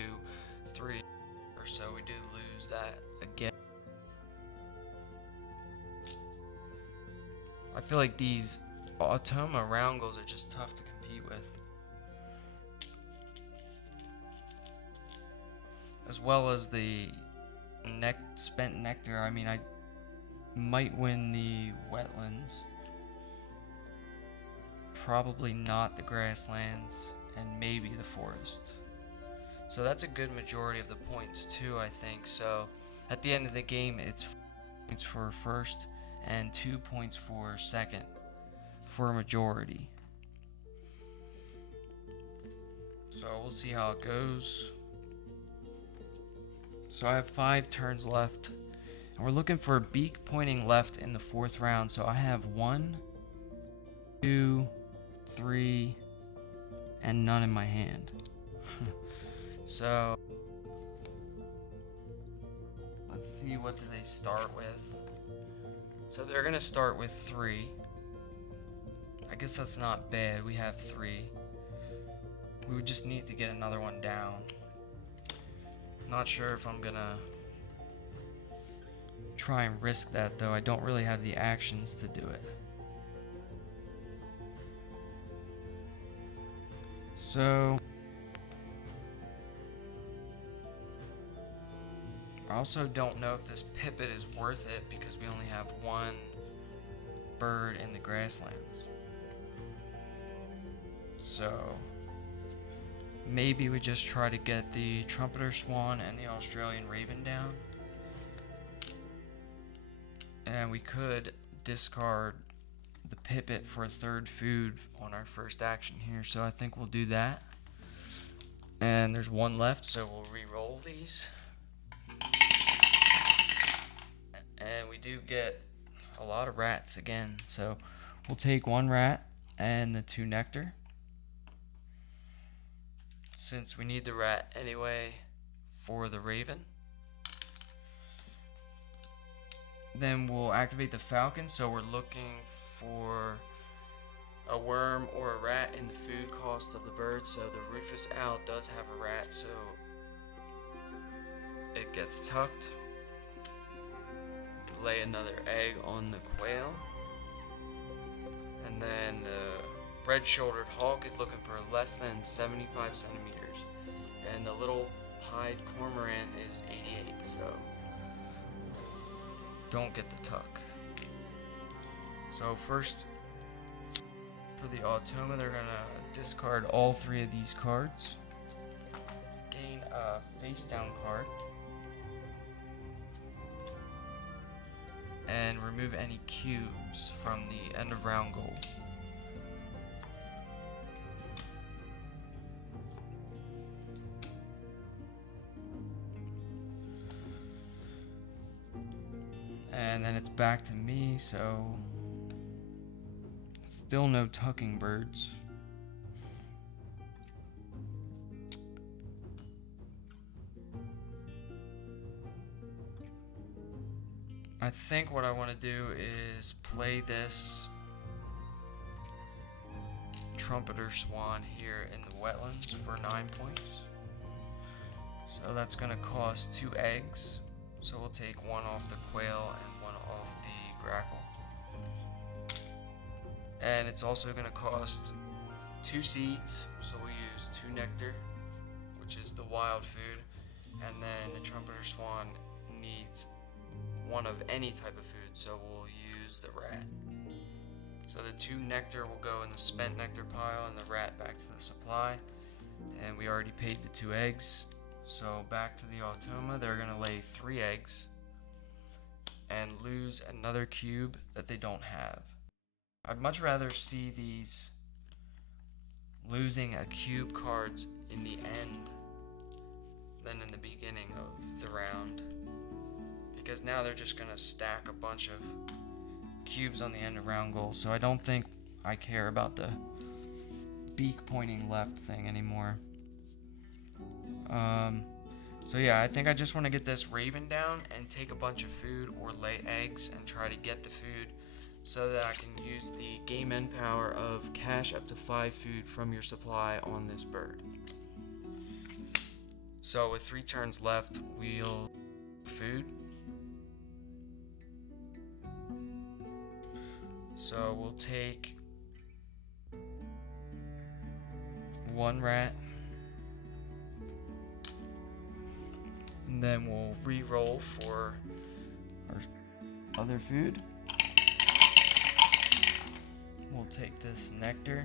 3, or so we did lose that again. I feel like these Automa round goals are just tough to compete with, as well as the spent nectar. I mean, I might win the wetlands, probably not the grasslands, and maybe the forest. So that's a good majority of the points too, I think. So at the end of the game, it's 4 points for first and 2 points for second for a majority. So we'll see how it goes. So I have 5 turns left, and we're looking for a beak pointing left in the 4th round. So I have 1, 2, 3, and none in my hand. So let's see, what do they start with? So they're gonna start with 3. I guess that's not bad. We have 3. We would just need to get another one down. Not sure if I'm gonna try and risk that, though. I don't really have the actions to do it. So I also don't know if this pipit is worth it, because we only have 1 bird in the grasslands. So maybe we just try to get the trumpeter swan and the Australian raven down. And we could discard the pipit for a 3rd food on our first action here. So I think we'll do that. And there's 1 left, so we'll re-roll these. And we do get a lot of rats again. So we'll take 1 rat and the 2 nectar, since we need the rat anyway for the raven. Then we'll activate the falcon, so we're looking for a worm or a rat in the food cost of the bird. So the rufous owl does have a rat, so it gets tucked. Lay another egg on the quail. And then the red-shouldered hawk is looking for less than 75 centimeters. And the little pied cormorant is 88, so don't get the tuck. So first, for the Automa, they're gonna discard all 3 of these cards. Gain a face down card. and remove any cubes from the end of round goal. And then it's back to me, so still no tucking birds. I think what I want to do is play this trumpeter swan here in the wetlands for 9 points. So that's going to cost 2 eggs. So we'll take one off the quail and one off the grackle. And it's also going to cost 2 seeds. So we'll use 2 nectar, which is the wild food. And then the trumpeter swan needs one of any type of food, so we'll use the rat. So the 2 nectar will go in the spent nectar pile and the rat back to the supply. And we already paid the 2 eggs. So back to the Automa, they're going to lay 3 eggs and lose another cube that they don't have. I'd much rather see these losing a cube cards in the end than in the beginning of the round, because now they're just going to stack a bunch of cubes on the end of round goal. So I don't think I care about the beak pointing left thing anymore. So yeah, I think I just want to get this raven down and take a bunch of food or lay eggs and try to get the food so that I can use the game end power of cash up to 5 food from your supply on this bird. So with 3 turns left, we'll food. So we'll take 1 rat, and then we'll re-roll for our other food. We'll take this nectar.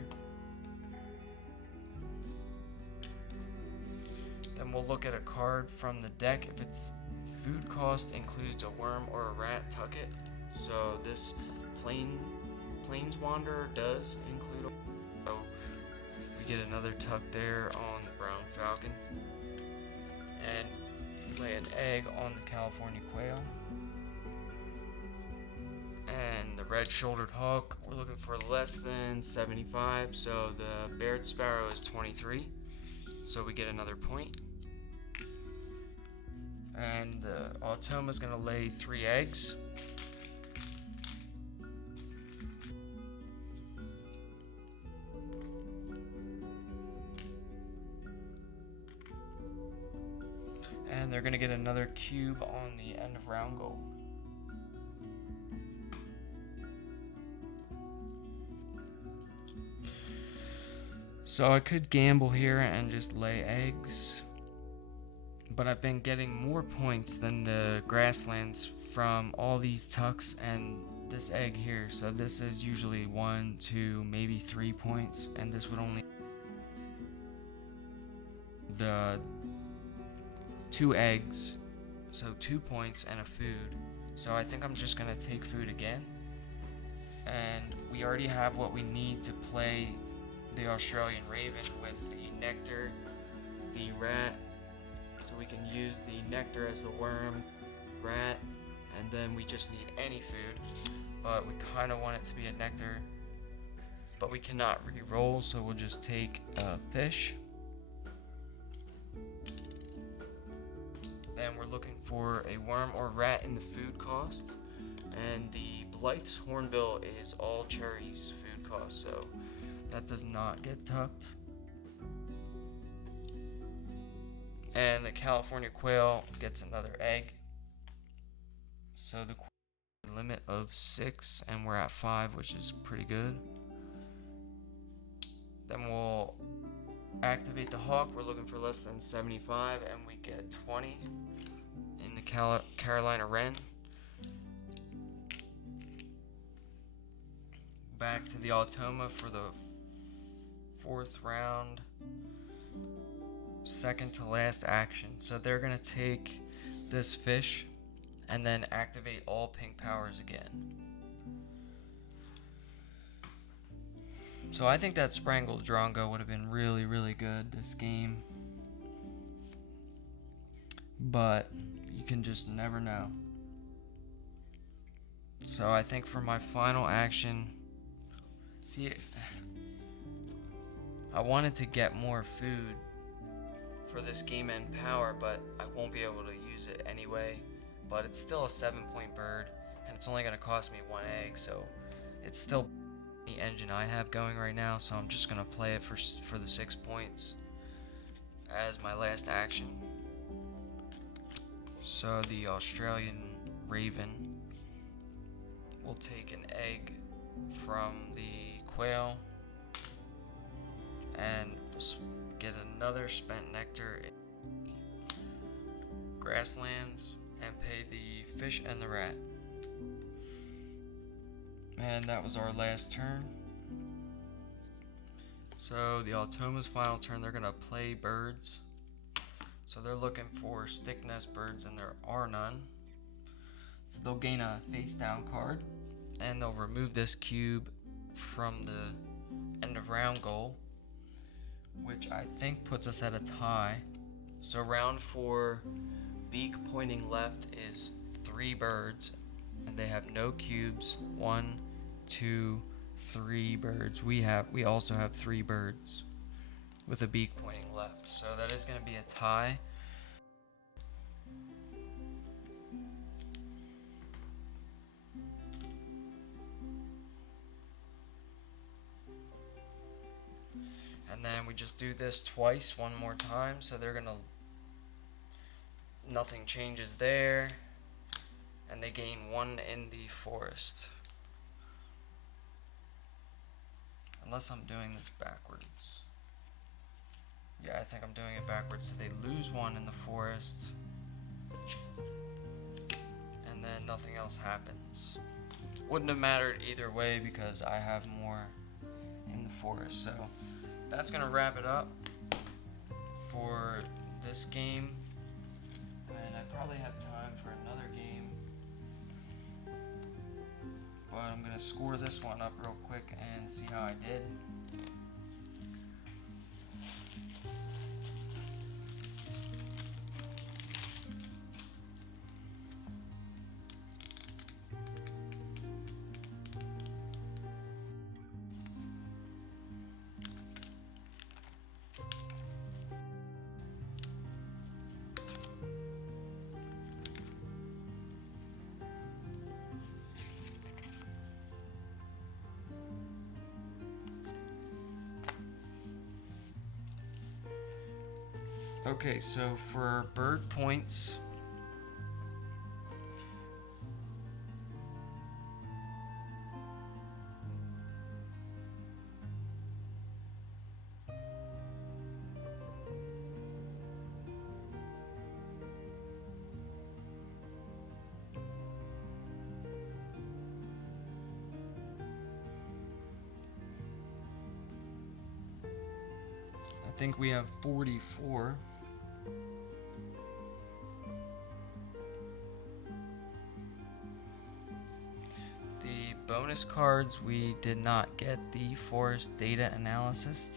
Then we'll look at a card from the deck. If its food cost includes a worm or a rat, tuck it. So this Plains Wanderer does include a, so we get another tuck there on the brown falcon. And lay an egg on the California quail. And the red-shouldered hawk, we're looking for less than 75, so the Baird sparrow is 23, so we get another point. And the Automa is going to lay 3 eggs. And they're going to get another cube on the end of round goal. So I could gamble here and just lay eggs, but I've been getting more points than the grasslands from all these tucks and this egg here. So this is usually 1, 2, maybe 3 points, and this would only the 2 eggs, so 2 points and a food. So I think I'm just gonna take food again, and we already have what we need to play the Australian raven with the nectar, the rat, so we can use the nectar as the worm, rat, and then we just need any food, but we kind of want it to be a nectar, but we cannot re-roll, so we'll just take a fish. Then we're looking for a worm or rat in the food cost, and the Blythe's hornbill is all cherries food cost, so that does not get tucked. And the California quail gets another egg. So the limit of 6, and we're at 5, which is pretty good. Then we'll activate the hawk. We're looking for less than 75, and we get 20 in the Carolina wren. Back to the Automa for the 4th round, second to last action. So they're gonna take this fish and then activate all pink powers again. So I think that Sprangled Drongo would have been really, really good this game. But you can just never know. So I think for my final action, see, I wanted to get more food for this game end power, but I won't be able to use it anyway. But it's still a 7-point bird, and it's only going to cost me 1 egg, so it's still the engine I have going right now, so I'm just going to play it for the 6 points as my last action. So the Australian Raven will take an egg from the quail and get another spent nectar in grasslands and pay the fish and the rat. And that was our last turn. So the Automa's final turn, they're gonna play birds. So they're looking for stick nest birds, and there are none. So they'll gain a face down card, and they'll remove this cube from the end of round goal, which I think puts us at a tie. So round 4, beak pointing left is 3 birds, and they have no cubes. 1, 2, 3 birds. We also have 3 birds with a beak pointing left. So that is going to be a tie. And then we just do this twice, one more time. So they're going to, nothing changes there. And they gain 1 in the forest. Unless I'm doing this backwards. Yeah, I think I'm doing it backwards. So they lose 1 in the forest. And then nothing else happens. Wouldn't have mattered either way because I have more in the forest. So that's going to wrap it up for this game. And I probably have time for another game. But I'm going to score this one up real quick and see how I did. Okay, so for bird points, I think we have 44. The bonus cards, we did not get the forest data analysis.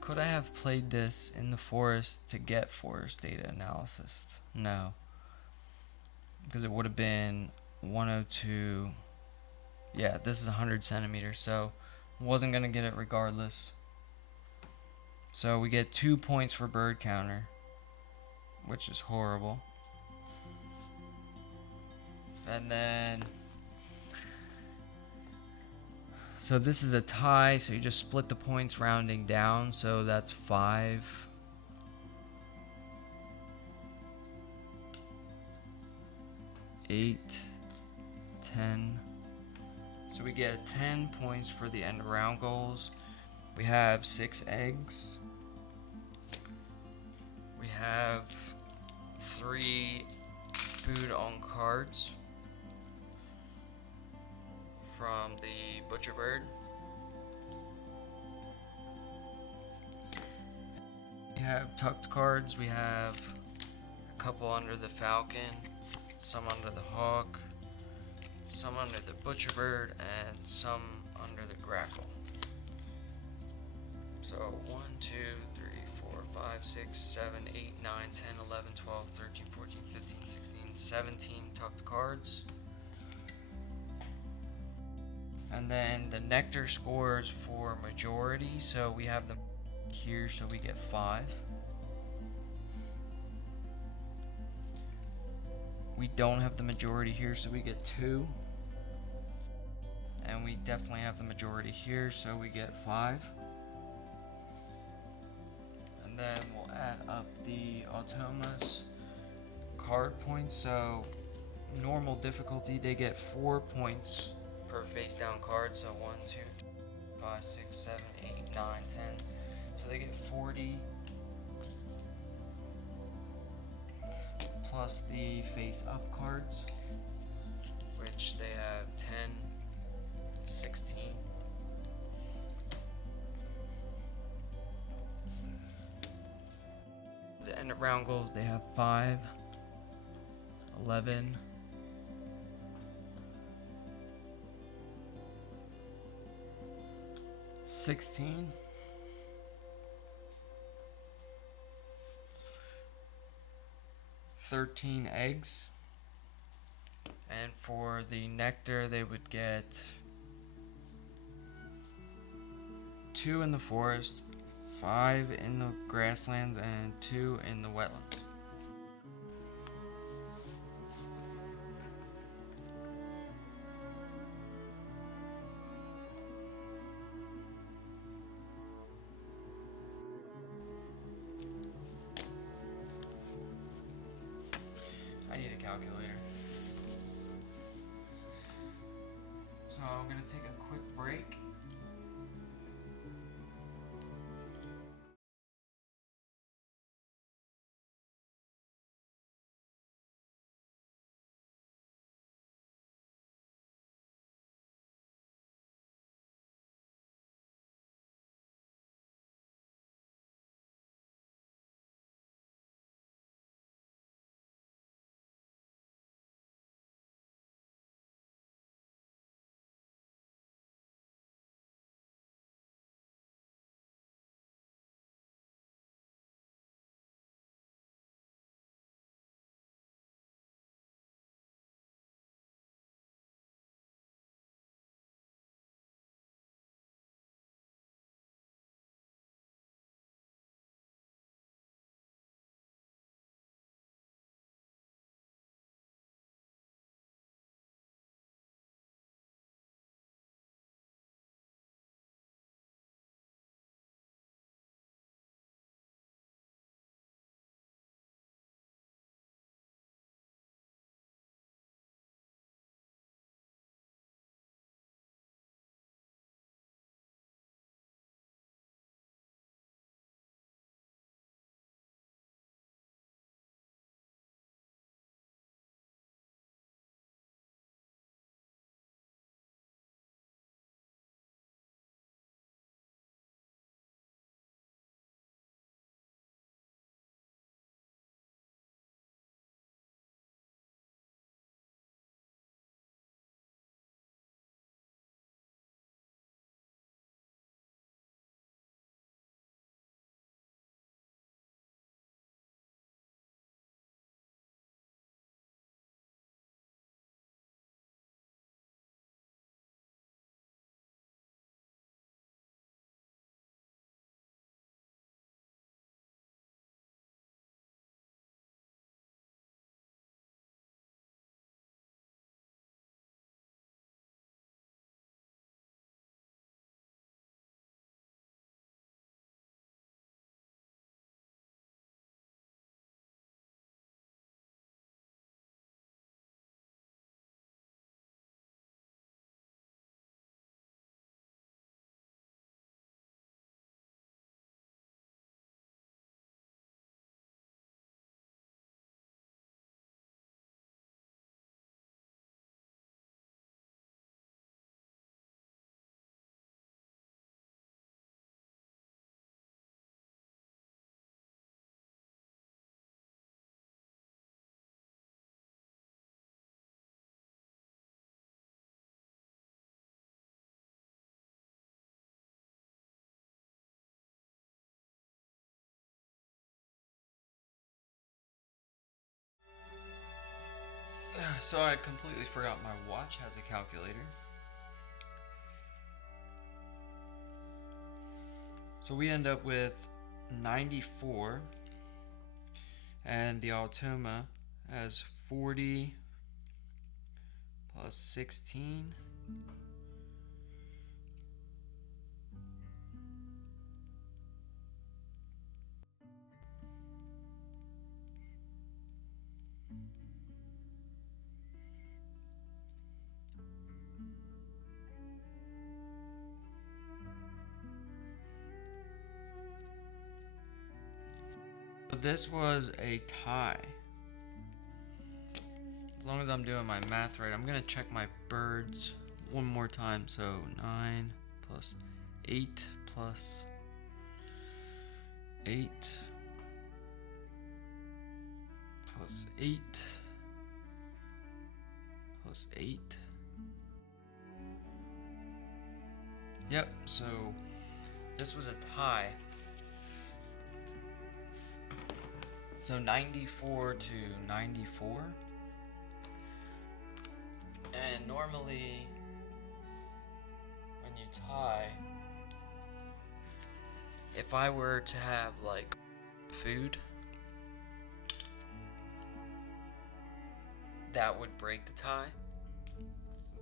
Could I have played this in the forest to get forest data analysis? No. Because it would have been 102. Yeah, this is 100 centimeters, so wasn't going to get it regardless. So we get 2 points for bird counter, which is horrible. And then, so this is a tie, so you just split the points rounding down, so that's 5. 8, 10. So we get 10 points for the end of round goals. We have 6 eggs. We have 3 food on cards from the butcher bird. We have tucked cards. We have a couple under the falcon, some under the hawk, some under the butcherbird, and some under the grackle. So 1, 2, 3, 4, 5, 6, 7, 8, 9, 10, 11, 12, 13, 14, 15, 16, 17 tucked cards. And then the nectar scores for majority, so we have them here, so we get 5. We don't have the majority here, so we get 2. And we definitely have the majority here, so we get 5. And then we'll add up the Automa's card points. So normal difficulty, they get 4 points per face down card. So 1, 2, 3, 5, 6, 7, 8, 9, 10. So they get 40 plus the face up cards, which they have 10, 16. The end of round goals, they have 5, 11, 16, 13 eggs. And for the nectar, they would get 2 in the forest, 5 in the grasslands, and 2 in the wetlands. I need a calculator. So I'm gonna take a quick break. So I completely forgot my watch has a calculator. So we end up with 94, and the Automa has 40 plus 16. This was a tie. As long as I'm doing my math right, I'm gonna check my birds one more time. So 9 plus 8 plus 8 plus 8 plus 8. Yep, so this was a tie. So 94 to 94. And normally, when you tie, if I were to have like food, that would break the tie.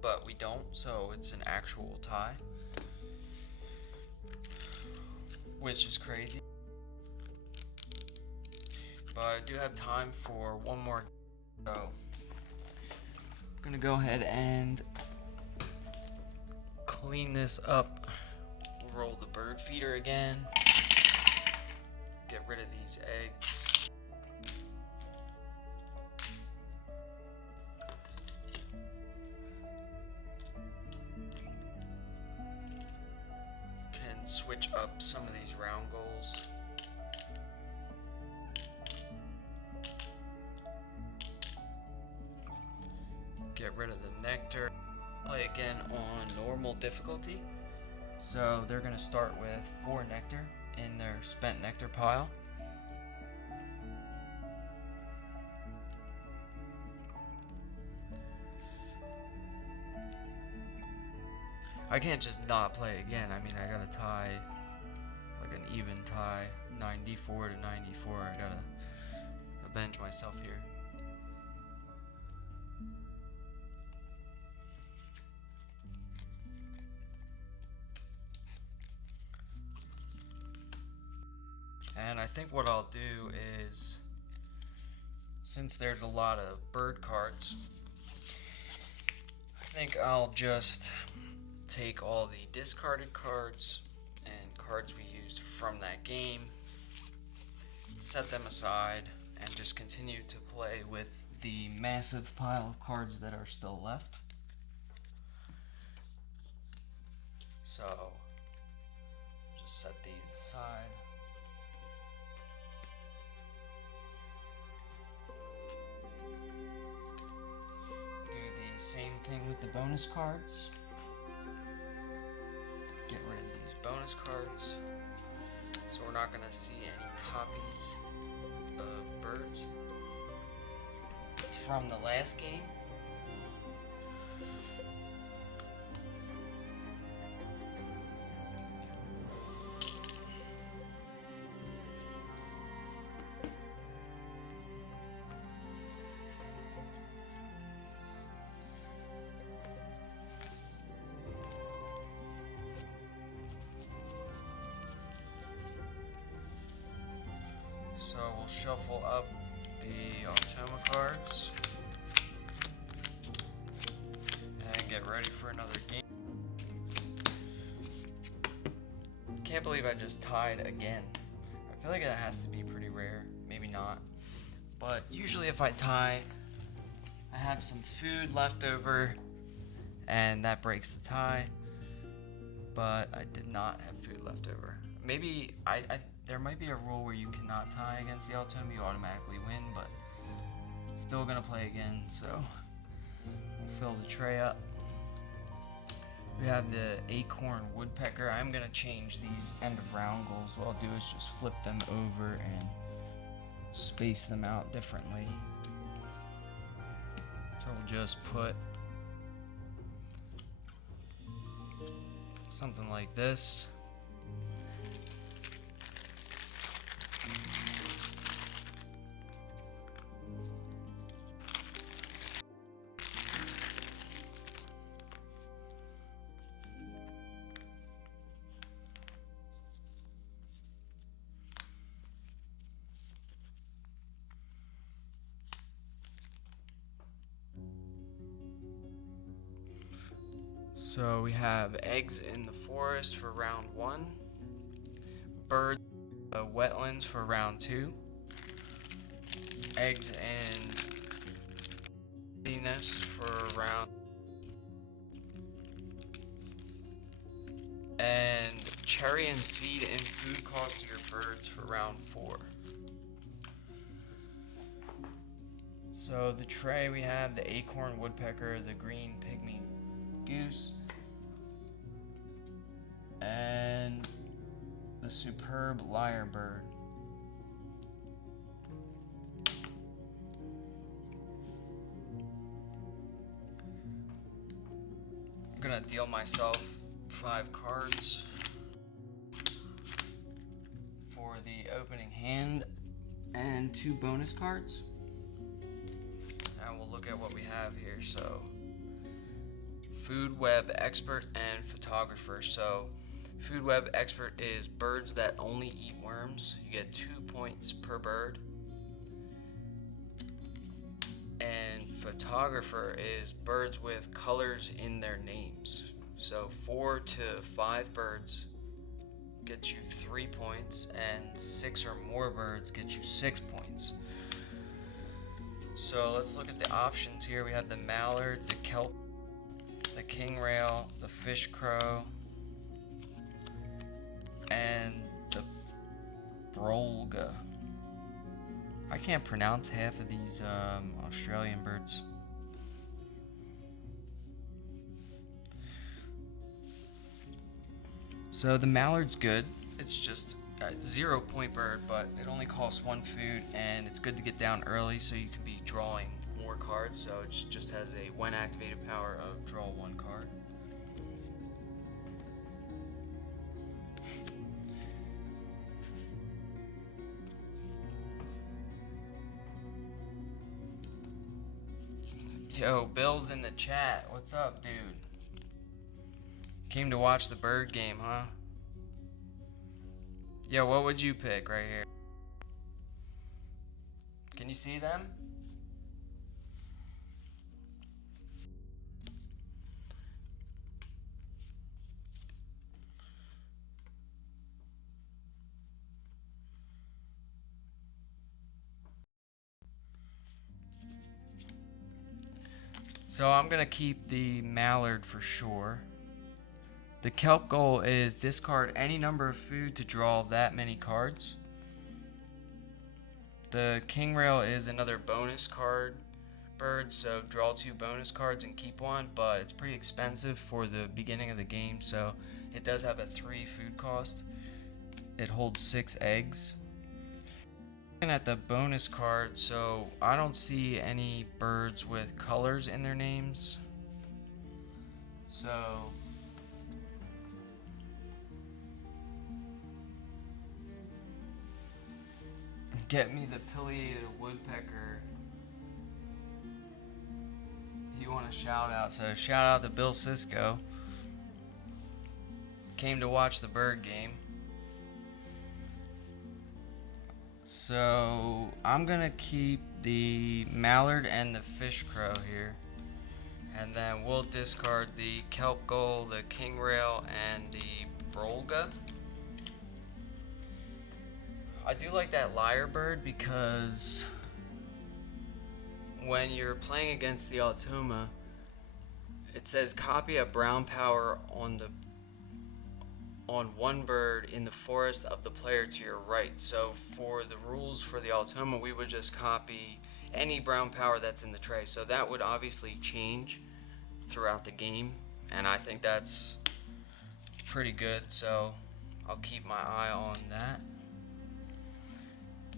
But we don't, so it's an actual tie, which is crazy. But I do have time for one more. So I'm gonna go ahead and clean this up, roll the bird feeder again, get rid of these eggs. Can switch up some of these round goals. Get rid of the nectar. Play again on normal difficulty. So they're going to start with 4 nectar in their spent nectar pile. I can't just not play again. I mean, I got to tie, like an even tie, 94 to 94. I got to avenge myself here. And I think what I'll do is, since there's a lot of bird cards, I think I'll just take all the discarded cards and cards we used from that game, set them aside, and just continue to play with the massive pile of cards that are still left. So, just set these aside. Same thing with the bonus cards. Get rid of these bonus cards. So we're not going to see any copies of birds from the last game. So we'll shuffle up the Automa cards and get ready for another game. Can't believe I just tied again. I feel like it has to be pretty rare, maybe not. But usually if I tie, I have some food left over and that breaks the tie. But I did not have food left over. Maybe there might be a rule where you cannot tie against the Automa, you automatically win, but still gonna play again, so we'll fill the tray up. We have the acorn woodpecker. I'm gonna change these end of round goals. What I'll do is just flip them over and space them out differently. So we'll just put something like this. So we have eggs in the forest for round 1, birds wetlands for round 2, eggs in Venus for round, and cherry and seed and food costs to your birds for round 4. So the tray, we have the acorn woodpecker, the green pygmy goose, and the superb lyrebird. I'm gonna deal myself 5 cards for the opening hand and 2 bonus cards. And we'll look at what we have here. So, food web expert and photographer. So, food web expert is birds that only eat worms. You get 2 points per bird. And photographer is birds with colors in their names. So 4 to 5 birds get you 3 points, and 6 or more birds get you 6 points. So let's look at the options here. We have the mallard, the kelp, the king rail, the fish crow, and the brolga. I can't pronounce half of these Australian birds. So the mallard's good. It's just a 0 point bird, but it only costs 1 food, and it's good to get down early so you can be drawing more cards. So it just has a when activated power of draw 1 card. Yo, Bill's in the chat. What's up, dude? Came to watch the bird game, huh? Yo, what would you pick right here? Can you see them? So I'm gonna keep the mallard for sure. The kelp goal is discard any number of food to draw that many cards. The king rail is another bonus card bird, so draw 2 bonus cards and keep 1, but it's pretty expensive for the beginning of the game, so it does have a 3 food cost. It holds 6 eggs. Looking at the bonus card, so I don't see any birds with colors in their names. So get me the pileated woodpecker. You want a shout out, so shout out to Bill Cisco. Came to watch the bird game. So I'm gonna keep the mallard and the fish crow here, and then we'll discard the kelp gull, the king rail, and the brolga. I do like that lyrebird because when you're playing against the Automa, it says copy a brown power on 1 bird in the forest of the player to your right. So for the rules for the Automa, we would just copy any brown power that's in the tray. So that would obviously change throughout the game, and I think that's pretty good. So I'll keep my eye on that.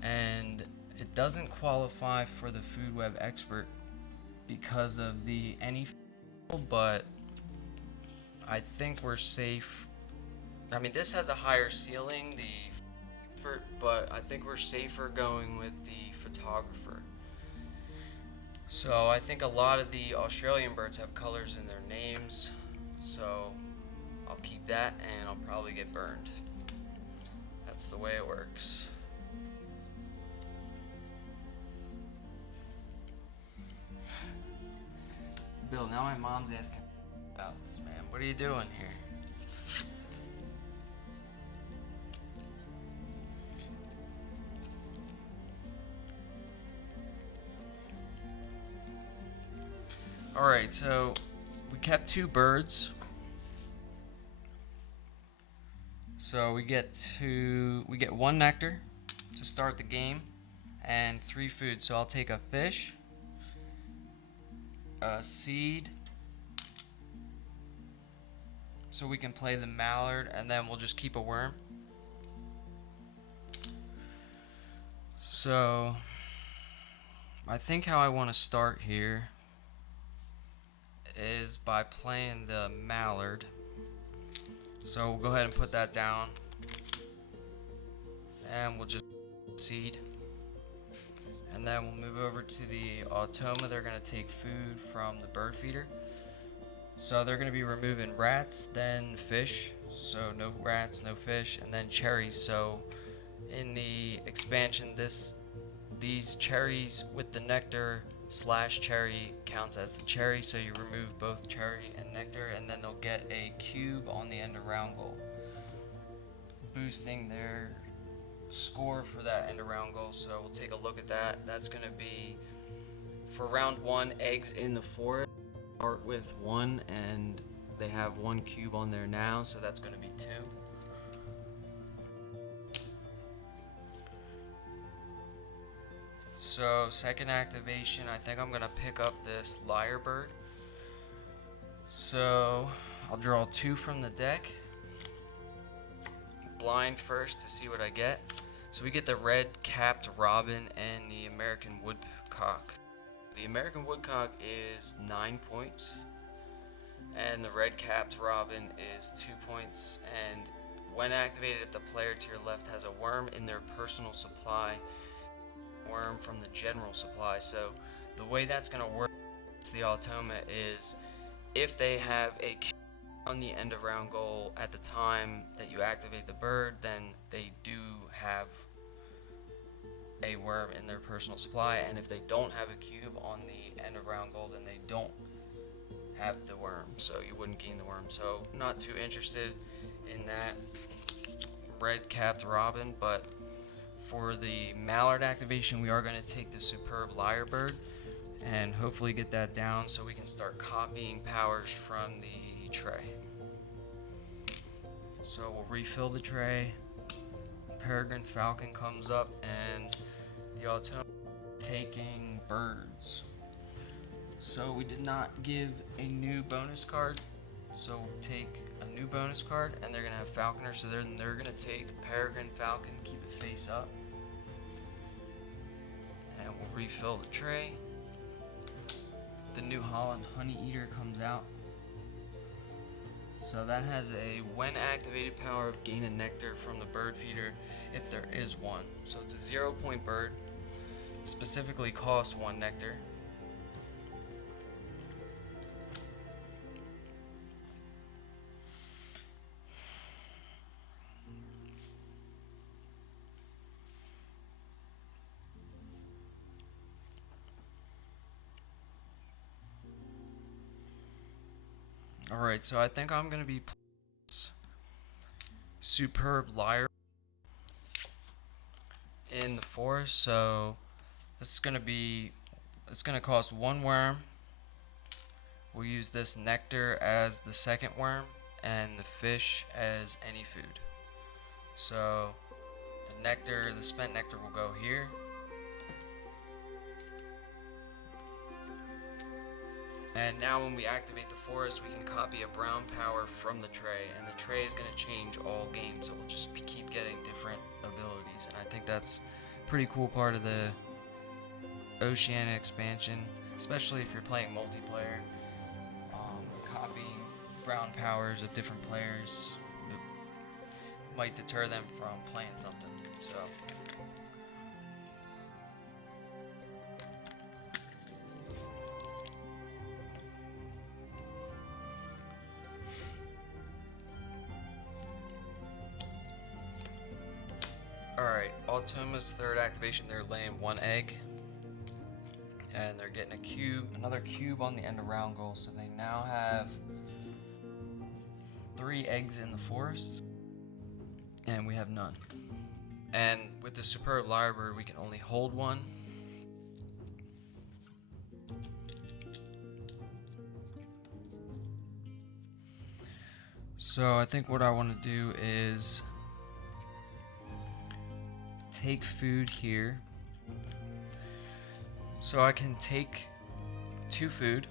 And it doesn't qualify for the food web expert because of the any, but I think we're safe. I mean, this has a higher ceiling, but I think we're safer going with the photographer. So I think a lot of the Australian birds have colors in their names, so I'll keep that and I'll probably get burned. That's the way it works. Bill, now my mom's asking about this, man. What are you doing here? Alright, so we kept 2 birds. So we get 1 nectar to start the game and 3 food. So I'll take a fish, a seed, so we can play the mallard, and then we'll just keep a worm. So I think how I want to start here is by playing the mallard. So we'll go ahead and put that down, and we'll just seed, and then we'll move over to the Automa. They're going to take food from the bird feeder, so they're going to be removing rats, then fish, so no rats, no fish, and then cherries. So in the expansion, these cherries with the nectar / cherry counts as the cherry, so you remove both cherry and nectar, and then they'll get a cube on the end around goal, boosting their score for that end around goal. So we'll take a look at that. That's going to be for round 1, eggs in the forest. Start with 1, and they have 1 cube on there now, so that's going to be 2. So second activation, I think I'm gonna pick up this lyrebird. So I'll draw 2 from the deck. Blind first to see what I get. So we get the red-capped robin and the American woodcock. The American woodcock is 9 points, and the red-capped robin is 2 points. And when activated, if the player to your left has a worm in their personal supply, worm from the general supply. So the way that's going to work the Automa is if they have a cube on the end of round goal at the time that you activate the bird, then they do have a worm in their personal supply, and if they don't have a cube on the end of round goal, then they don't have the worm, so you wouldn't gain the worm. So not too interested in that red-capped robin, but for the mallard activation, we are going to take the superb lyrebird and hopefully get that down so we can start copying powers from the tray. So we'll refill the tray. Peregrine falcon comes up, and the Automa taking birds. So we did not give a new bonus card, so we'll take a new bonus card, and they're going to have falconer, so they're going to take peregrine falcon, keep it face up, and we'll refill the tray. The New Holland honey eater comes out, so that has a when activated power of gain a nectar from the bird feeder if there is one. So it's a 0-point bird, specifically costs 1 nectar. Alright, so I think I'm going to be superb lyre in the forest. So this is going to be, it's going to cost 1 worm. We'll use this nectar as the second worm and the fish as any food. So the nectar, the spent nectar will go here. And now when we activate the forest, we can copy a brown power from the tray, and the tray is going to change all games, so we'll just keep getting different abilities. And I think that's a pretty cool part of the Oceania expansion. especially if you're playing multiplayer. Copying brown powers of different players might deter them from playing something. So. Alright, Automa's third activation, they're laying 1 egg. And they're getting a cube, another cube on the end of round goal. So they now have 3 eggs in the forest. And we have none. And with the superb lyrebird, we can only hold 1. So I think what I want to do is take food here. So I can take 2 food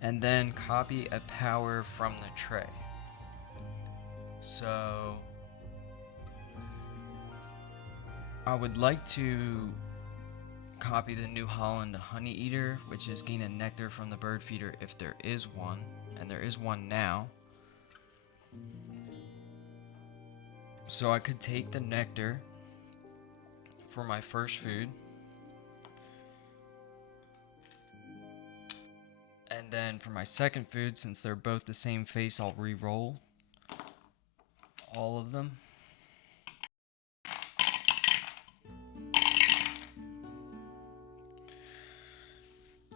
and then copy a power from the tray. So I would like to copy the New Holland Honey Eater, which is gain a nectar from the bird feeder if there is one, and there is one now. So I could take the nectar for my first food, and then for my second food, since they're both the same face, I'll re-roll all of them.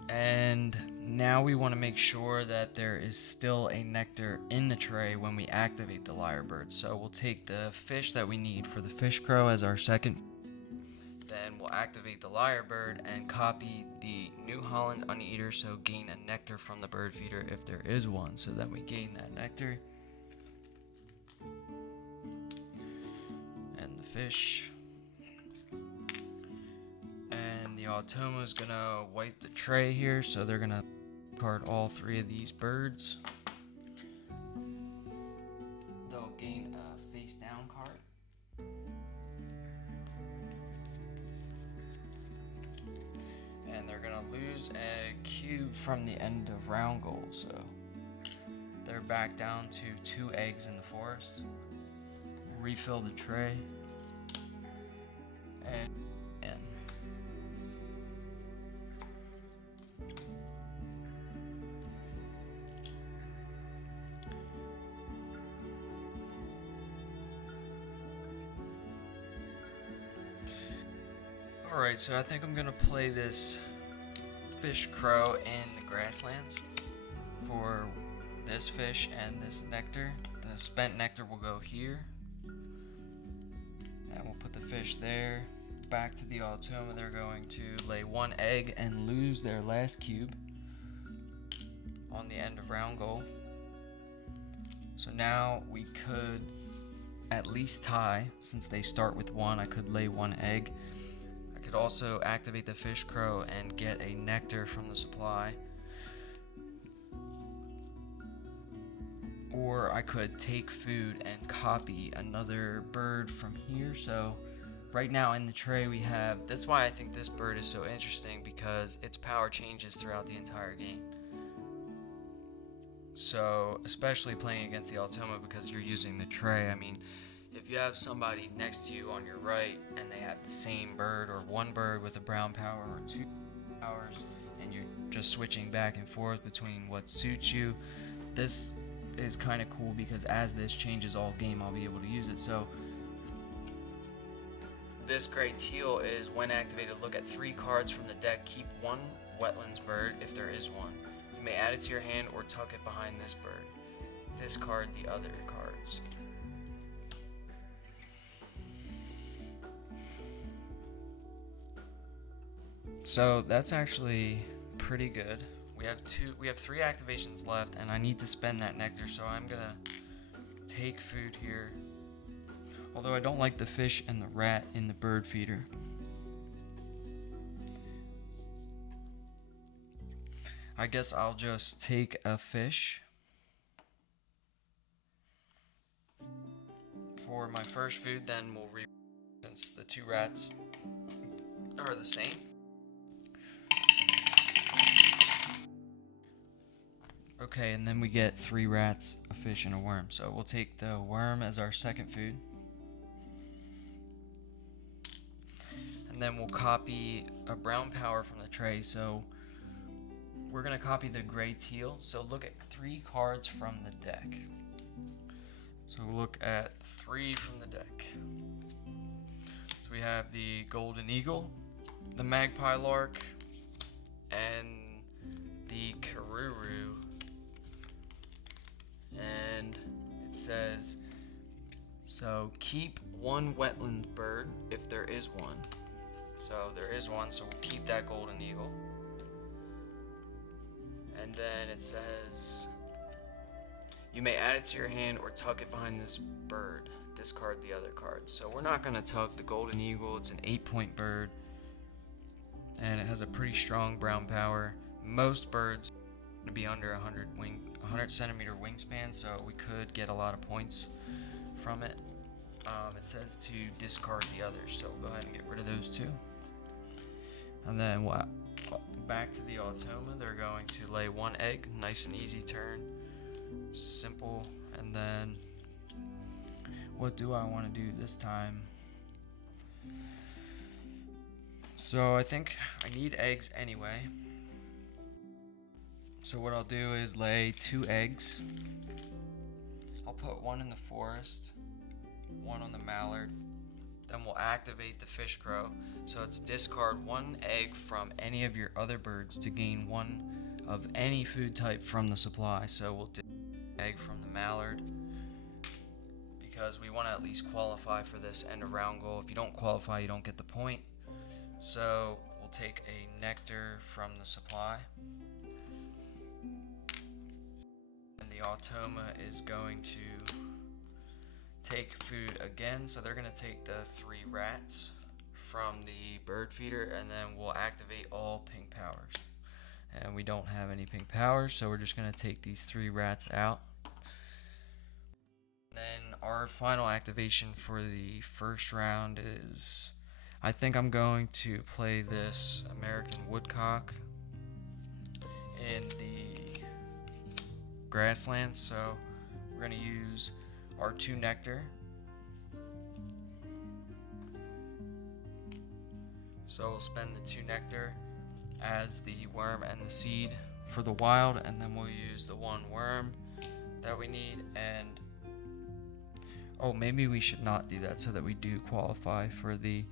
And now we want to make sure that there is still a nectar in the tray when we activate the lyrebird. So we'll take the fish that we need for the fish crow as our second. Then we'll activate the lyrebird and copy the New Holland Honey Eater, so gain a nectar from the bird feeder if there is one. So then we gain that nectar. And the fish. And the Automa is gonna wipe the tray here, so they're gonna card all 3 of these birds. They'll gain a face down card. And they're gonna lose a cube from the end of round goal, so they're back down to 2 eggs in the forest. Refill the tray. And alright, so I think I'm gonna play this fish crow in the grasslands for this fish and this nectar. The spent nectar will go here. And we'll put the fish there. Back to the Automa, they're going to lay 1 egg and lose their last cube on the end of round goal. So now we could at least tie, since they start with 1, I could lay 1 egg. I could also activate the fish crow and get a nectar from the supply. Or I could take food and copy another bird from here. So right now in the tray we have, that's why I think this bird is so interesting, because its power changes throughout the entire game. So especially playing against the Automa, because you're using the tray. I mean, if you have somebody next to you on your right and they have the same bird, or 1 bird with a brown power or 2 powers, and you're just switching back and forth between what suits you, this is kind of cool, because as this changes all game, I'll be able to use it. So this gray teal is, when activated, look at 3 cards from the deck, keep 1 wetlands bird if there is one. You may add it to your hand or tuck it behind this bird. Discard the other cards. So that's actually pretty good. We have 3 activations left, and I need to spend that nectar, so I'm gonna take food here. Although I don't like the fish and the rat in the bird feeder. I guess I'll just take a fish for my first food, then we'll since the 2 rats are the same. Okay, and then we get 3 rats, a fish, and a worm. So we'll take the worm as our second food. And then we'll copy a brown power from the tray. So we're going to copy the gray teal. So look at 3 cards from the deck. So we'll look at 3 from the deck. So we have the golden eagle, the magpie lark, and the karuru. And it says, so keep 1 wetland bird if there is one. So there is one, so we'll keep that golden eagle. And then it says, you may add it to your hand or tuck it behind this bird. Discard the other cards. So we're not going to tuck the golden eagle. It's an 8-point bird. And it has a pretty strong brown power. Most birds are going to be under 100 centimeter wingspan, so we could get a lot of points from it. It says to discard the others, so we'll go ahead and get rid of those 2. And then back to the Automa, they're going to lay 1 egg. Nice and easy turn. Simple. And then what do I want to do this time? So I think I need eggs anyway. So what I'll do is lay 2 eggs. I'll put 1 in the forest, 1 on the mallard. Then we'll activate the fish crow. So it's discard 1 egg from any of your other birds to gain 1 of any food type from the supply. So we'll do egg from the mallard because we want to at least qualify for this end of round goal. If you don't qualify, you don't get the point. So we'll take a nectar from the supply. And the Automa is going to take food again. So they're going to take the 3 rats from the bird feeder, and then we'll activate all pink powers. And we don't have any pink powers, so we're just going to take these 3 rats out. Then our final activation for the first round is, I think I'm going to play this American woodcock in the grasslands. So we're going to use our 2 nectar. So we'll spend the 2 nectar as the worm and the seed for the wild, and then we'll use the 1 worm that we need. And oh, maybe we should not do that so that we do qualify for the,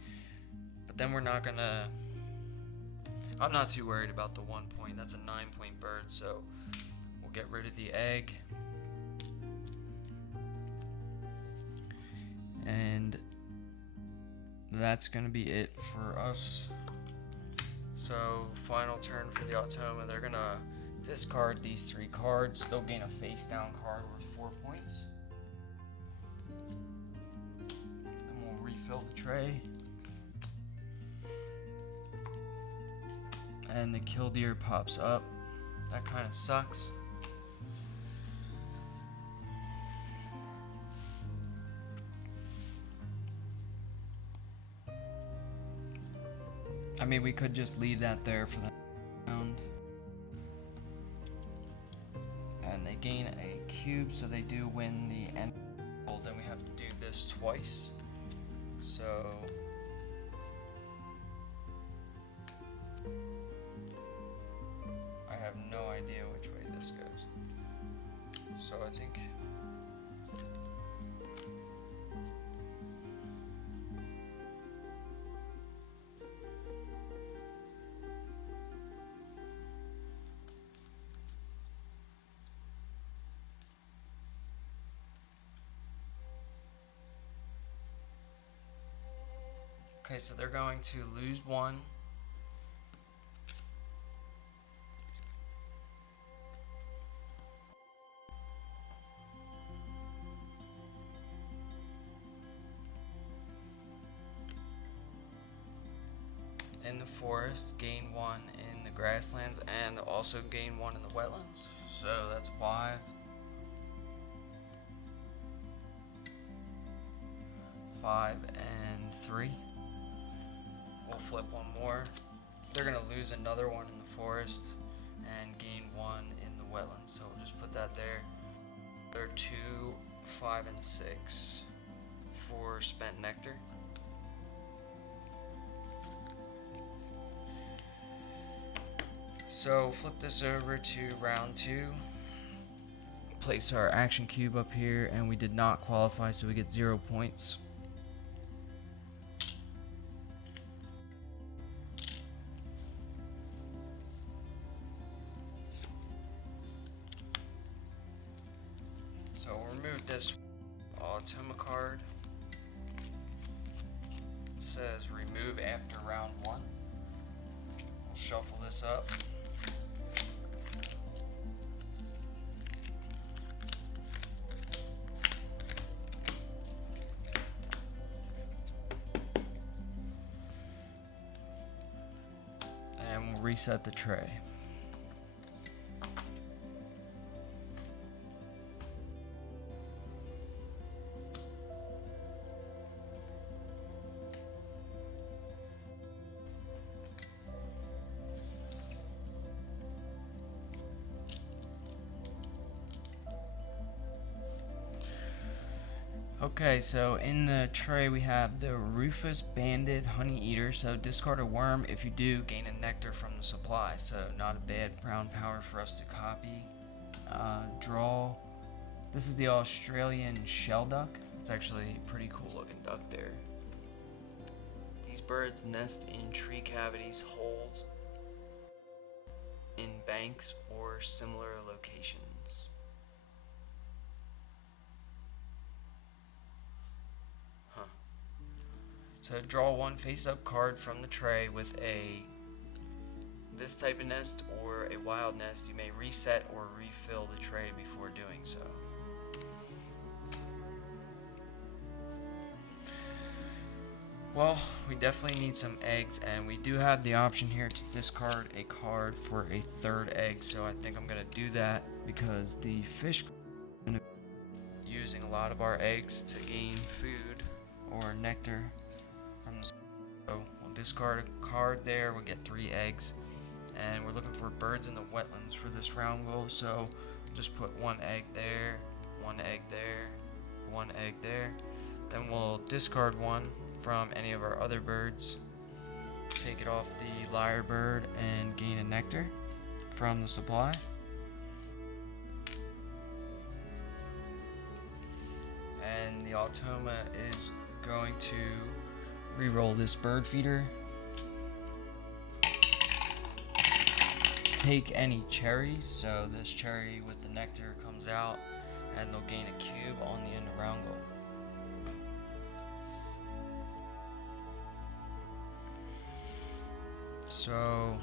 but then we're not gonna, I'm not too worried about the 1 point. That's a 9-point bird, so we'll get rid of the egg. And that's gonna be it for us. So final turn for the Automa, they're gonna discard these 3 cards. They'll gain a face down card worth 4 points. Then we'll refill the tray. And the killdeer pops up. That kind of sucks. I mean, we could just leave that there for the round. And they gain a cube, so they do win the end. Then we have to do this twice. So I have no idea which way this goes. So I think okay, so they're going to lose 1. In the forest, gain 1 in the grasslands, and also gain 1 in the wetlands. So that's 5. 5 and 3. We'll flip 1 more. They're going to lose another 1 in the forest and gain 1 in the wetlands. So we'll just put that there. There are 2, 5, and 6 for spent nectar. So flip this over to round 2. Place our action cube up here, and we did not qualify, so we get 0 points. So we'll remove this Automa card. It says remove after round 1. We'll shuffle this up. And we'll reset the tray. Okay, so in the tray we have the Rufous Banded Honey Eater. So discard a worm. If you do, gain a nectar from the supply. So not a bad brown power for us to copy. Draw. This is the Australian shell duck. It's actually a pretty cool looking duck there. These birds nest in tree cavities, holes, in banks, or similar locations. So draw 1 face-up card from the tray with this type of nest or a wild nest. You may reset or refill the tray before doing so. Well, we definitely need some eggs, and we do have the option here to discard a card for a 3rd egg. So I think I'm gonna do that because the fish is using a lot of our eggs to gain food or nectar. So we'll discard a card there, we'll get 3 eggs, and we're looking for birds in the wetlands for this round goal. So just put 1 egg there, 1 egg there, 1 egg there. Then we'll discard 1 from any of our other birds, take it off the lyrebird, and gain a nectar from the supply. And the Automa is going to re-roll this bird feeder. Take any cherries, so this cherry with the nectar comes out, and they'll gain a cube on the end of round goal. So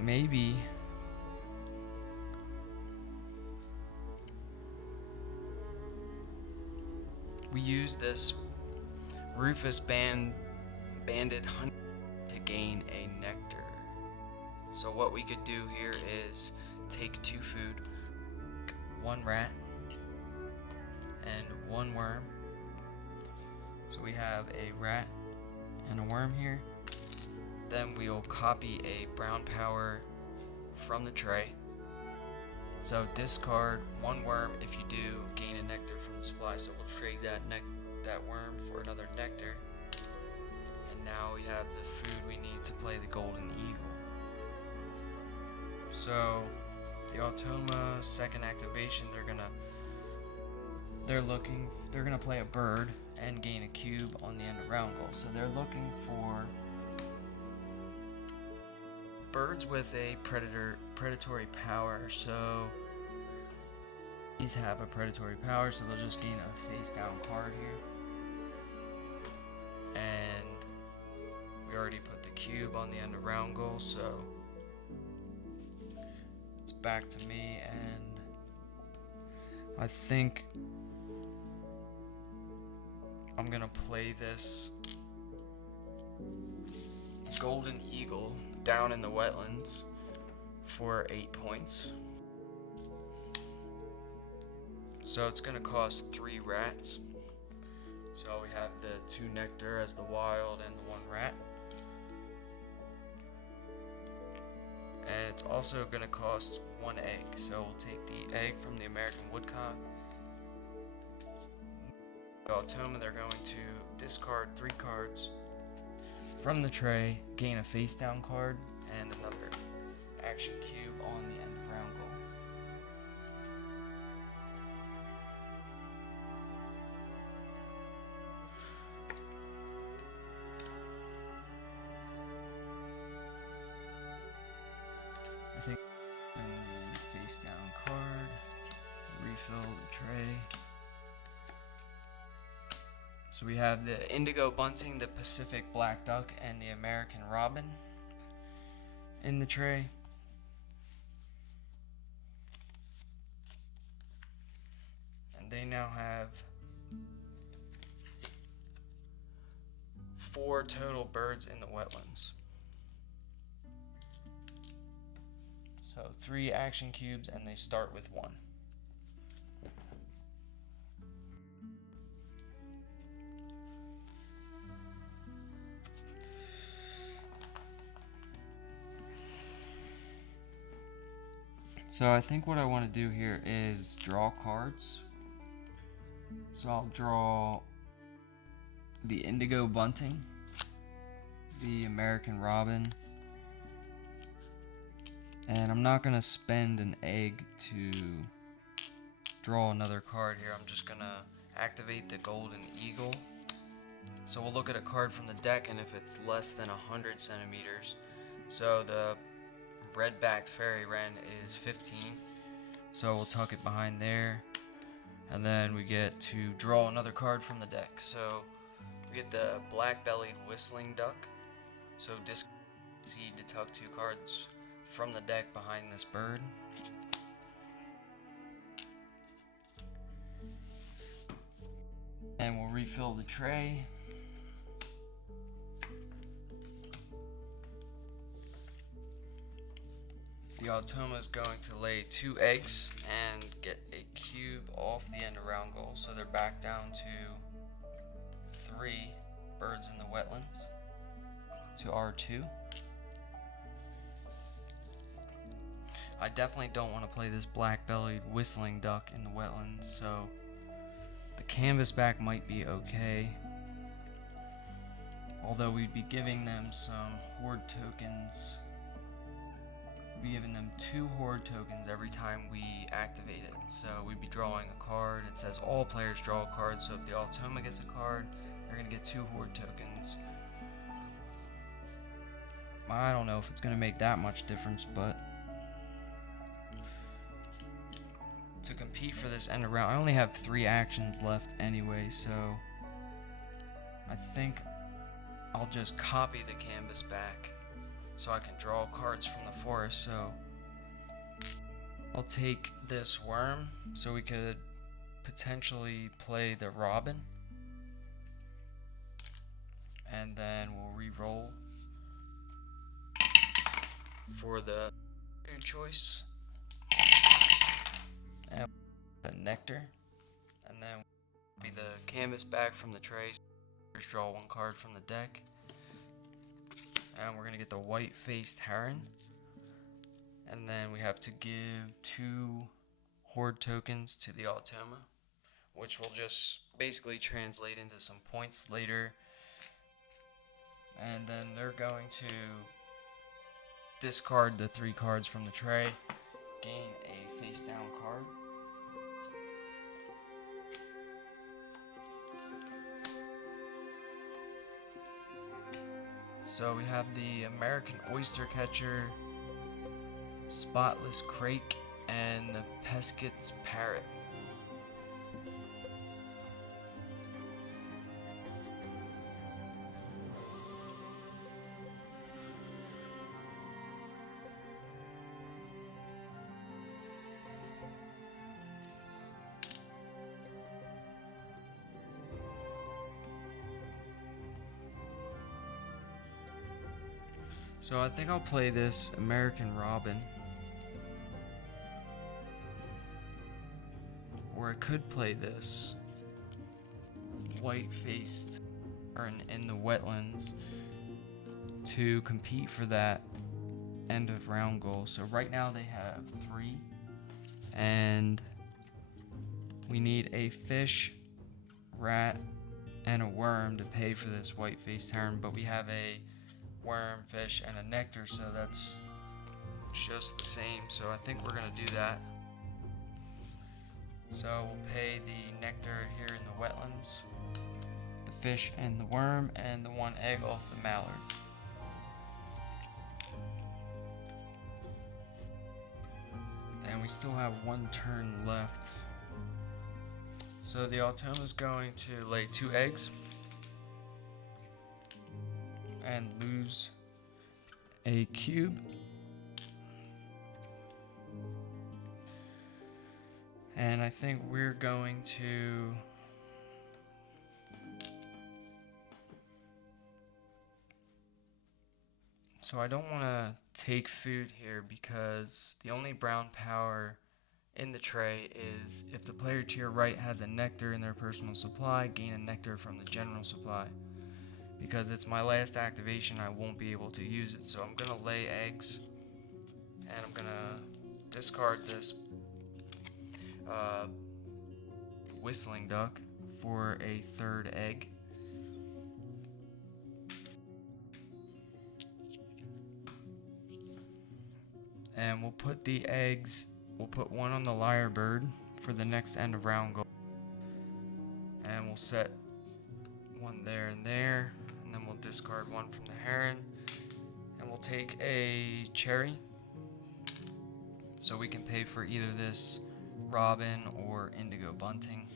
maybe we use this Rufous Banded Honey to gain a nectar. So what we could do here is take 2 food, 1 rat, and 1 worm. So we have a rat and a worm here. Then we'll copy a brown power from the tray. So discard 1 worm. If you do, gain a nectar from the supply. So we'll trade that worm for another nectar. And now we have the food we need to play the Golden Eagle. So the Automa second activation, they're gonna play a bird and gain a cube on the end of round goal. So they're looking for birds with a predatory power. So these have a predatory power, so they'll just gain a face down card here. And we already put the cube on the end of round goal, so it's back to me, and I think I'm gonna play this Golden Eagle down in the wetlands for 8 points. So it's gonna cost 3 rats. So we have the 2 nectar as the wild and the 1 rat. and it's also going to cost 1 egg. So we'll take the egg from the American woodcock. Automa, they're going to discard 3 cards from the tray, gain a face down card, and another action cube on the end of round goal. I think in the face down card, refill the tray. So we have the indigo bunting, the Pacific black duck, and the American robin in the tray. And they now have 4 total birds in the wetlands. So 3 action cubes, and they start with 1. So I think what I want to do here is draw cards. So I'll draw the indigo bunting, the American robin, and I'm not going to spend an egg to draw another card here. I'm just going to activate the golden eagle. So we'll look at a card from the deck, and if it's less than 100 centimeters, so the red-backed fairy wren is 15, so we'll tuck it behind there, and then we get to draw another card from the deck. So we get the black-bellied whistling duck, so seed to tuck 2 cards from the deck behind this bird. And we'll refill the tray. The Automa is going to lay 2 eggs and get a cube off the end of round goal, so they're back down to 3 birds in the wetlands to R2. I definitely don't want to play this black-bellied whistling duck in the wetlands, so the canvas back might be okay. Although we'd be giving them some horde tokens. We'd be giving them 2 horde tokens every time we activate it. So we'd be drawing a card. It says all players draw a card, so if the Automa gets a card, they're going to get 2 horde tokens. I don't know if it's going to make that much difference, but to compete for this end of round, I only have 3 actions left anyway, so I think I'll just copy the canvas back so I can draw cards from the forest. So I'll take this worm, so we could potentially play the robin, and then we'll re-roll for the food choice and the nectar, and then be the canvas back from the tray. Just draw 1 card from the deck, and we're gonna get the white-faced heron, and then we have to give 2 horde tokens to the Automa, which will just basically translate into some points later, and then they're going to discard the 3 cards from the tray, gain a face down card. So we have the American oyster catcher, spotless crake, and the Pesquet's parrot. So I think I'll play this American robin, or I could play this white-faced heron in the wetlands to compete for that end of round goal. So right now they have 3, and we need a fish, rat, and a worm to pay for this white-faced heron, but we have a worm, fish, and a nectar, so that's just the same. So I think we're gonna do that. So we'll pay the nectar here in the wetlands, the fish and the worm, and the 1 egg off the mallard. And we still have 1 turn left. So the Automa is going to lay 2 eggs and lose a cube. And I think we're going to so I don't want to take food here because the only brown power in the tray is if the player to your right has a nectar in their personal supply, gain a nectar from the general supply. Because it's my last activation, I won't be able to use it. So I'm gonna lay eggs, and I'm gonna discard this whistling duck for a 3rd egg. And we'll put the eggs, we'll put 1 on the lyre bird for the next end of round goal. And we'll set 1 there and there, and then we'll discard 1 from the heron. And we'll take a cherry, so we can pay for either this robin or indigo bunting.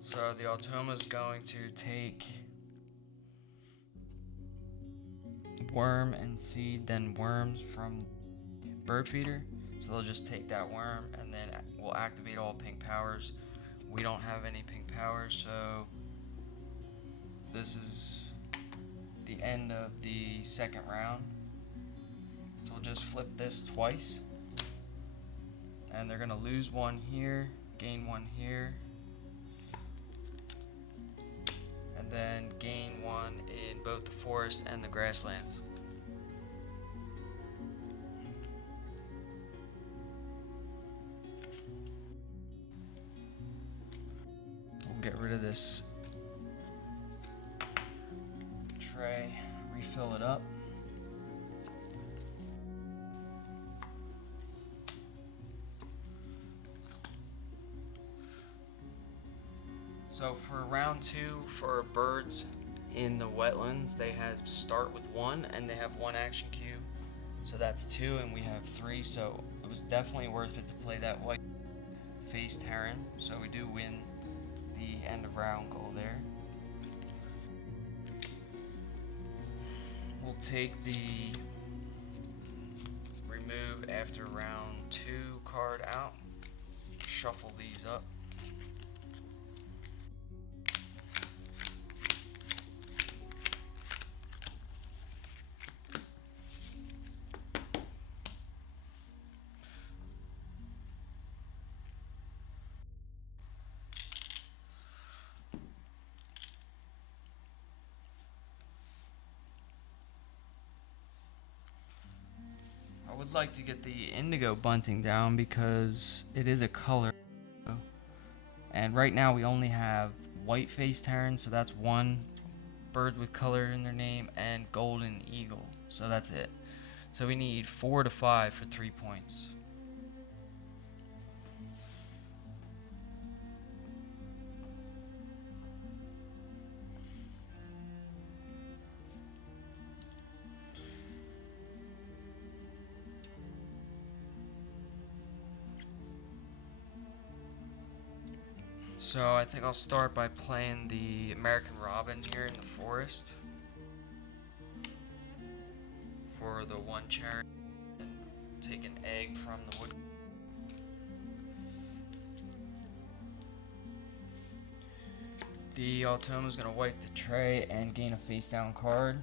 So the Automa is going to take worm and seed, then worms from bird feeder. So they'll just take that worm, and then we'll activate all pink powers. We don't have any pink powers, so this is the end of the 2nd round. So we'll just flip this twice, and they're gonna lose 1 here, gain 1 here, and then gain 1 in both the forest and the grasslands. We'll get rid of this tray, refill it up. So for round 2, for birds in the wetlands, they have start with 1, and they have 1 action cube. So that's 2, and we have 3, so it was definitely worth it to play that white-faced heron. So we do win the end of round goal there. We'll take the remove after round 2 card out, shuffle these up. I would like to get the indigo bunting down because it is a color, and right now we only have white-faced heron, so that's 1 bird with color in their name, and golden eagle, so that's it. So we need 4 to 5 for 3 points. So I think I'll start by playing the American Robin here in the forest for the 1 cherry, and take an egg from the wood. The Automa is going to wipe the tray and gain a face down card.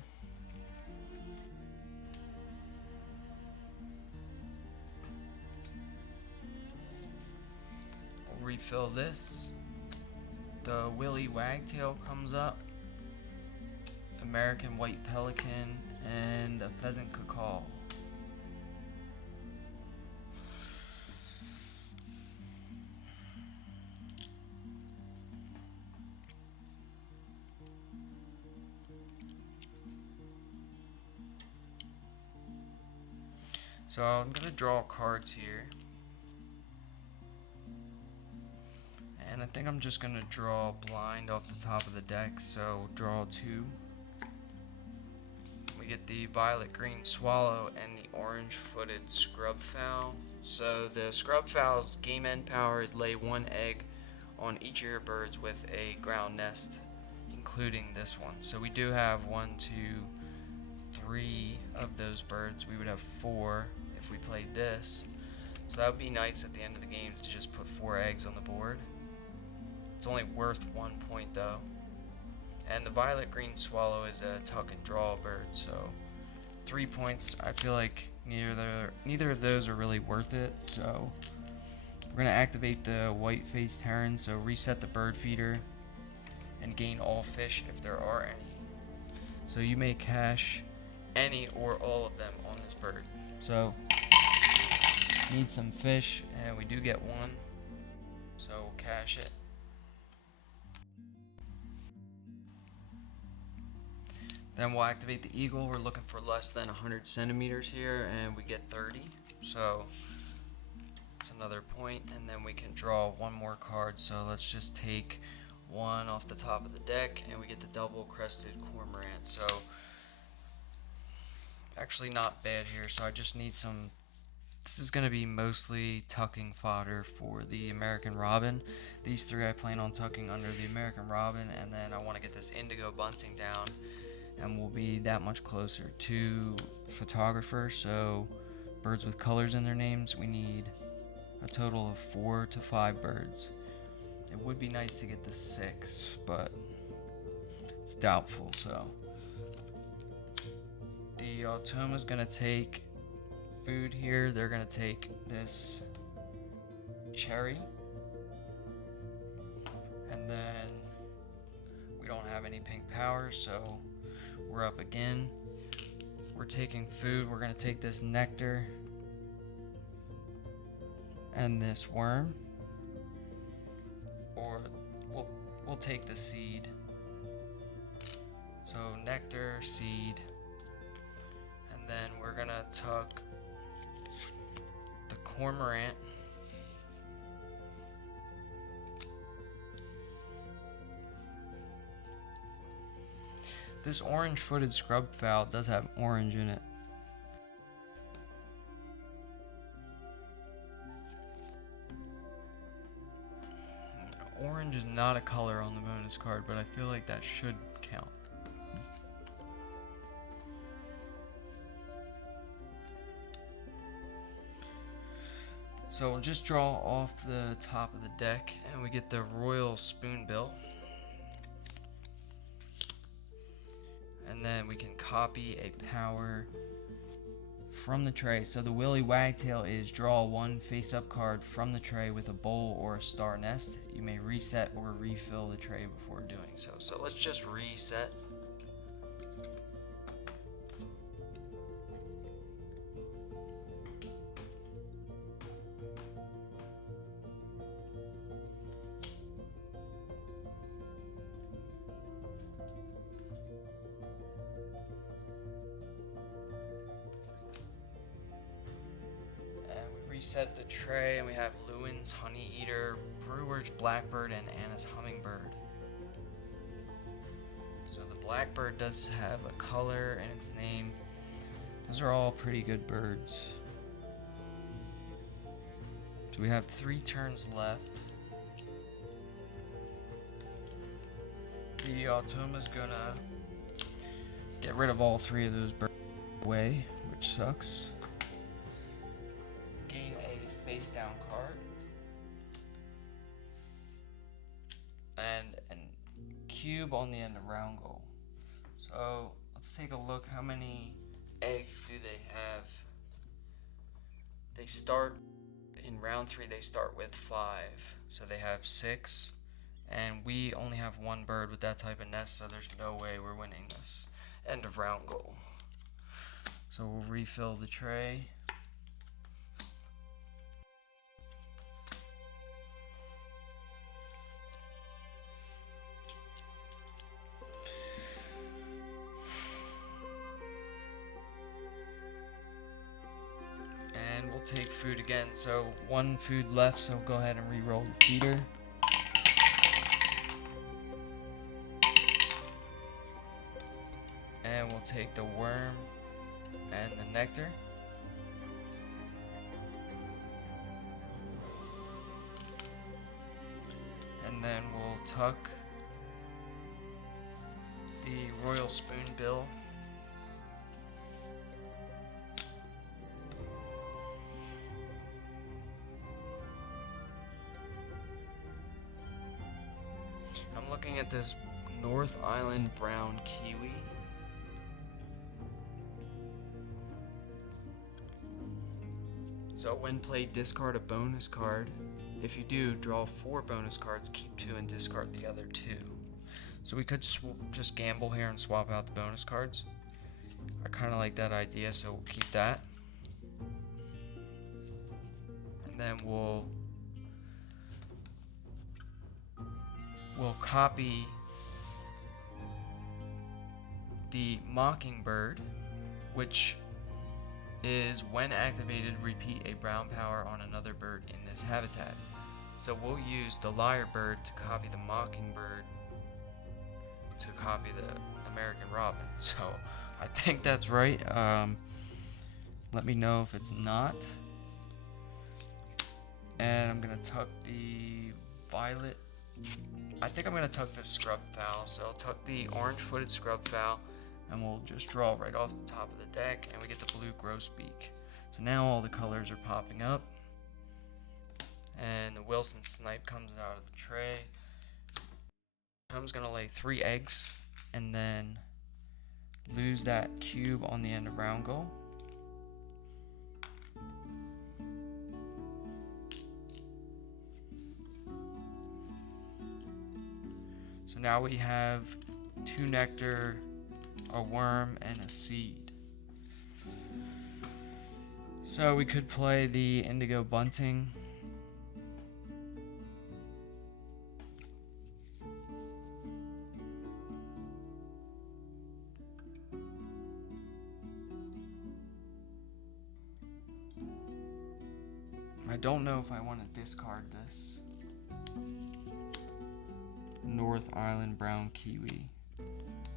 We'll refill this. The Willy Wagtail comes up. American white pelican, and a pheasant cacao. So I'm going to draw cards here. And I think I'm just going to draw blind off the top of the deck, so draw 2. We get the violet green swallow and the orange footed scrub fowl. So the scrub fowl's game end power is lay 1 egg on each of your birds with a ground nest, including this one. So we do have 1, 2, 3 of those birds. We would have 4 if we played this. So that would be nice at the end of the game to just put 4 eggs on the board. It's only worth 1 point though. And the violet green swallow is a tuck and draw bird, so 3 points. I feel like neither of those are really worth it, so we're going to activate the white-faced heron, so reset the bird feeder and gain all fish if there are any. So you may cash any or all of them on this bird. So need some fish, and we do get 1, so we'll cash it. Then we'll activate the eagle. We're looking for less than 100 centimeters here, and we get 30. So it's another point, and then we can draw 1 more card. So let's just take 1 off the top of the deck, and we get the double crested cormorant. So actually not bad here. So I just need some. This is going to be mostly tucking fodder for the American robin. These 3 I plan on tucking under the American robin, and then I want to get this indigo bunting down, and we'll be that much closer to photographer. So birds with colors in their names, we need a total of 4 to 5 birds. It would be nice to get the 6, but it's doubtful. So the Automa is going to take food here. They're going to take this cherry, and then we don't have any pink powers, so we're up again. We're taking food. We're going to take this nectar and this worm, or we'll take the seed. So nectar, seed, and then we're going to tuck the cormorant. This orange-footed scrub fowl does have orange in it. Orange is not a color on the bonus card, but I feel like that should count. So we'll just draw off the top of the deck, and we get the royal spoonbill. And then we can copy a power from the tray. So the Willy Wagtail is draw 1 face-up card from the tray with a bowl or a star nest. You may reset or refill the tray before doing so. So let's just reset. Reset the tray, and we have Lewin's Honey Eater, Brewer's Blackbird, and Anna's Hummingbird. So the Blackbird does have a color and its name. Those are all pretty good birds. So we have 3 turns left. The Automa's gonna get rid of all 3 of those birds away, which sucks. Gain a face down card. And a cube on the end of round goal. So let's take a look. How many eggs do they have? They start in round 3, they start with 5. So they have 6. And we only have 1 bird with that type of nest, so there's no way we're winning this. end of round goal. So we'll refill the tray. And we'll take food again. So one food left, so go ahead and re-roll the feeder. And we'll take the worm and the nectar. And then we'll tuck the royal spoonbill. I'm looking at this North Island brown kiwi. So when played, discard a bonus card. If you do, draw 4 bonus cards, keep 2 and discard the other 2. So we could just gamble here and swap out the bonus cards. I kind of like that idea, so we'll keep that. And then we'll copy the Mockingbird, which is when activated, repeat a brown power on another bird in this habitat. So we'll use the lyrebird to copy the mockingbird to copy the American robin. So I think that's right. Let me know if it's not. And I'm gonna tuck the violet. I think I'm gonna tuck the scrub fowl. So I'll tuck the orange-footed scrub fowl, and we'll just draw right off the top of the deck, and we get the blue grosbeak. So now all the colors are popping up, and the Wilson snipe comes out of the tray. Tom's gonna lay 3 eggs, and then lose that cube on the end of round goal. So now we have 2 nectar, a worm, and a seed. So we could play the indigo bunting. I don't know if I want to discard this North Island brown kiwi.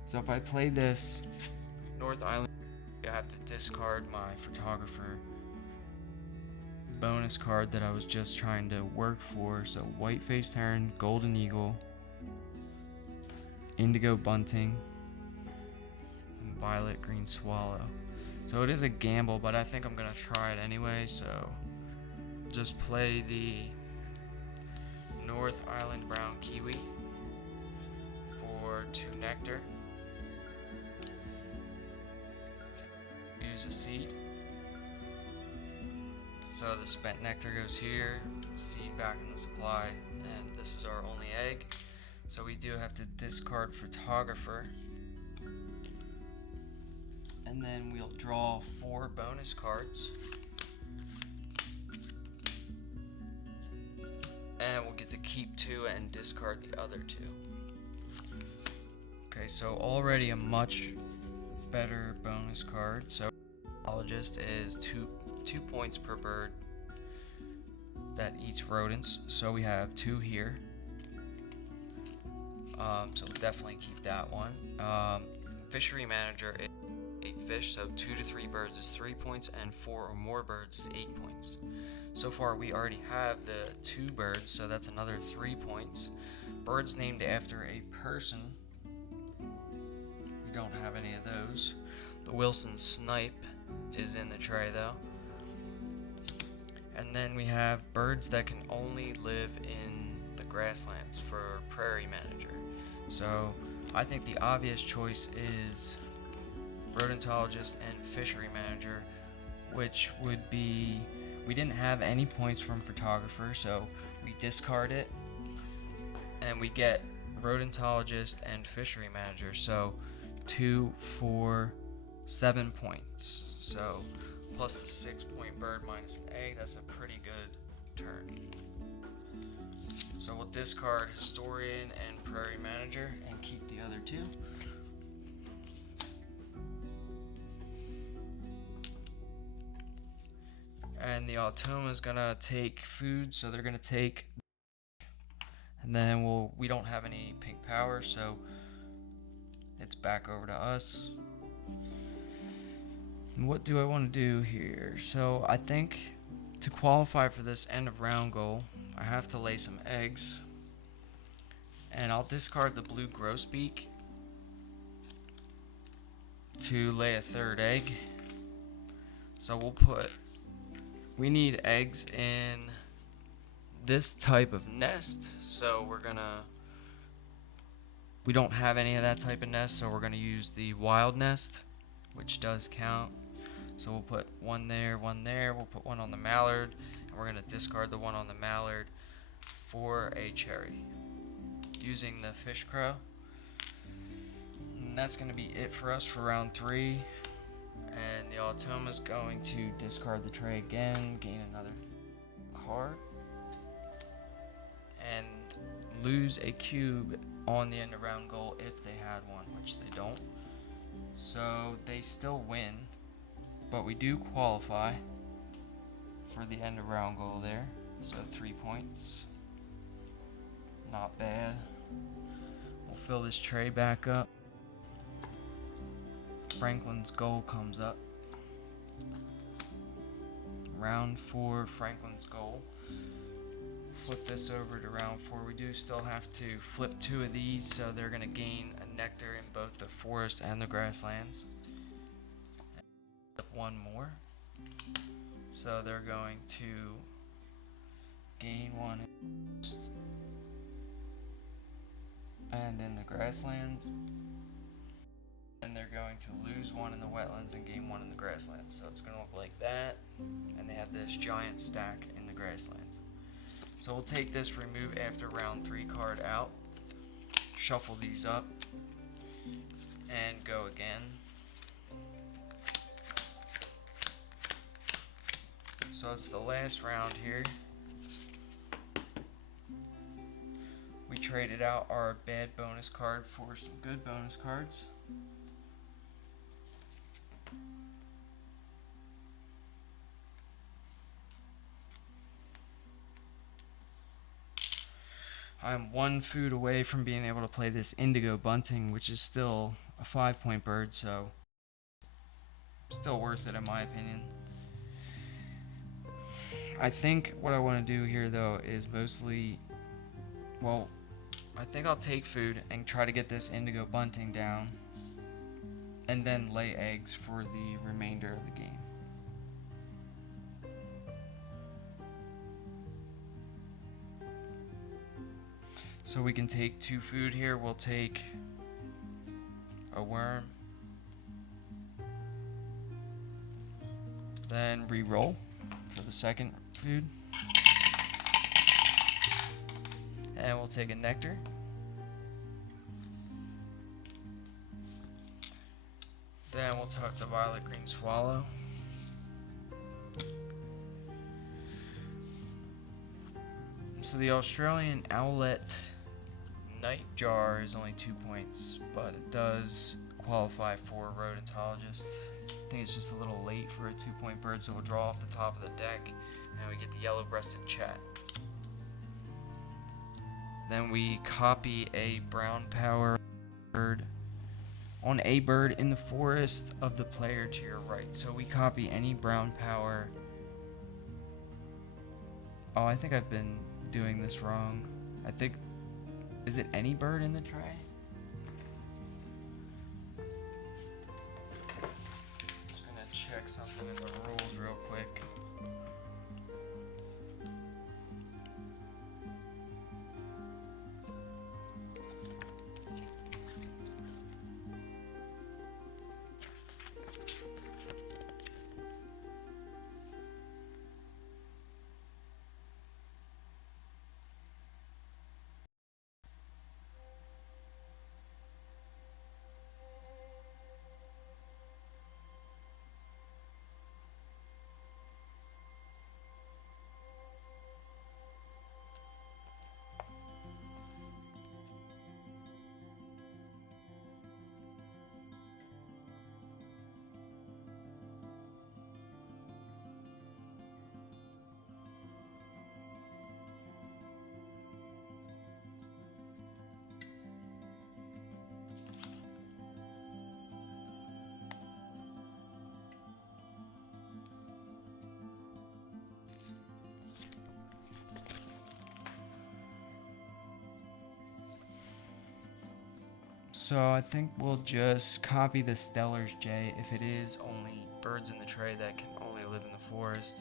So if I play this North Island, I have to discard my photographer bonus card that I was just trying to work for. So white-faced heron, golden eagle, indigo bunting, and violet green swallow. So it is a gamble, but I think I'm gonna try it anyway. So just play the North Island brown kiwi for 2 nectar. Use a seed. So the spent nectar goes here, seed back in the supply, and this is our only egg. So we do have to discard photographer. And then we'll draw 4 bonus cards. And we'll get to keep 2 and discard the other 2. Okay, so already a much better bonus card. So biologist is 2 points per bird that eats rodents. So we have 2 here. So we'll definitely keep that one. Fishery manager is 8 fish, so 2 to 3 birds is 3 points, and 4 or more birds is 8 points. So far we already have the 2 birds, so that's another 3 points. Birds named after a person. We don't have any of those. The Wilson snipe is in the tray though. And then we have birds that can only live in the grasslands for prairie manager. So I think the obvious choice is rodentologist and fishery manager, which would be, we didn't have any points from photographer, so we discard it and we get rodentologist and fishery manager. So 2, 4, 7 points. So plus the 6-point bird minus an egg, that's a pretty good turn. So we'll discard Historian and Prairie Manager and keep the other 2. And the Automa is gonna take food, so they're gonna take, and then we don't have any pink power, so it's back over to us. And what do I want to do here? So I think to qualify for this end of round goal, I have to lay some eggs, and I'll discard the blue grosbeak to lay a 3rd egg. So we need eggs in this type of nest, so we don't have any of that type of nest, so we're gonna use the wild nest, which does count. So we'll put 1 there, 1 there, we'll put 1 on the mallard, and we're gonna discard the 1 on the mallard for a cherry using the fish crow. And that's gonna be it for us for round 3. And the Automa is going to discard the tray again, gain another card, and lose a cube on the end of round goal if they had one, which they don't. So they still win, but we do qualify for the end of round goal there. So 3 points. Not bad. We'll fill this tray back up. Franklin's goal comes up. Round 4, Franklin's goal. Flip this over to round 4. We do still have to flip 2 of these, so they're going to gain a nectar in both the forest and the grasslands. And 1 more. So they're going to gain 1 and in the grasslands. And they're going to lose 1 in the wetlands and gain 1 in the grasslands. So it's going to look like that. And they have this giant stack in the grasslands. So we'll take this remove after round 3 card out. Shuffle these up. And go again. So it's the last round here. We traded out our bad bonus card for some good bonus cards. I'm 1 food away from being able to play this indigo bunting, which is still a 5-point bird, so still worth it in my opinion. I think what I want to do here though is mostly, well, I think I'll take food and try to get this indigo bunting down and then lay eggs for the remainder of the game. So we can take 2 food here. We'll take a worm, then re-roll for the 2nd food, and we'll take a nectar, then we'll tuck the violet green swallow, so the Australian owlet nightjar is only 2 points, but it does qualify for a rodentologist. I think it's just a little late for a 2-point bird, so we'll draw off the top of the deck, and we get the yellow-breasted chat. Then we copy a brown power bird on a bird in the forest of the player to your right. So we copy any brown power. Oh, I think I've been doing this wrong. I think, is it any bird in the tray? Just gonna check something in the rules real quick. So I think we'll just copy the Stellar's J. If it is only birds in the tray that can only live in the forest,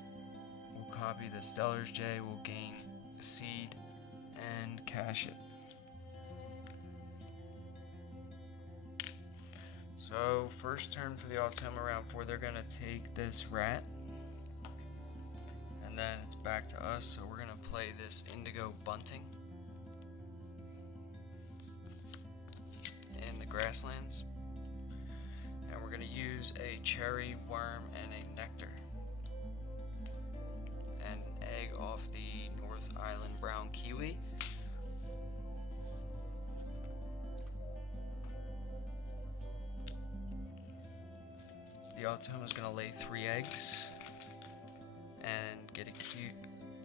we'll copy the Stellar's J, we'll gain a seed and cache it. So first turn for the Automa round 4, they're gonna take this rat, and then it's back to us. So we're gonna play this indigo bunting in the grasslands, and we're gonna use a cherry, worm, and a nectar, and an egg off the North Island brown kiwi. The Automa is going to lay 3 eggs and get a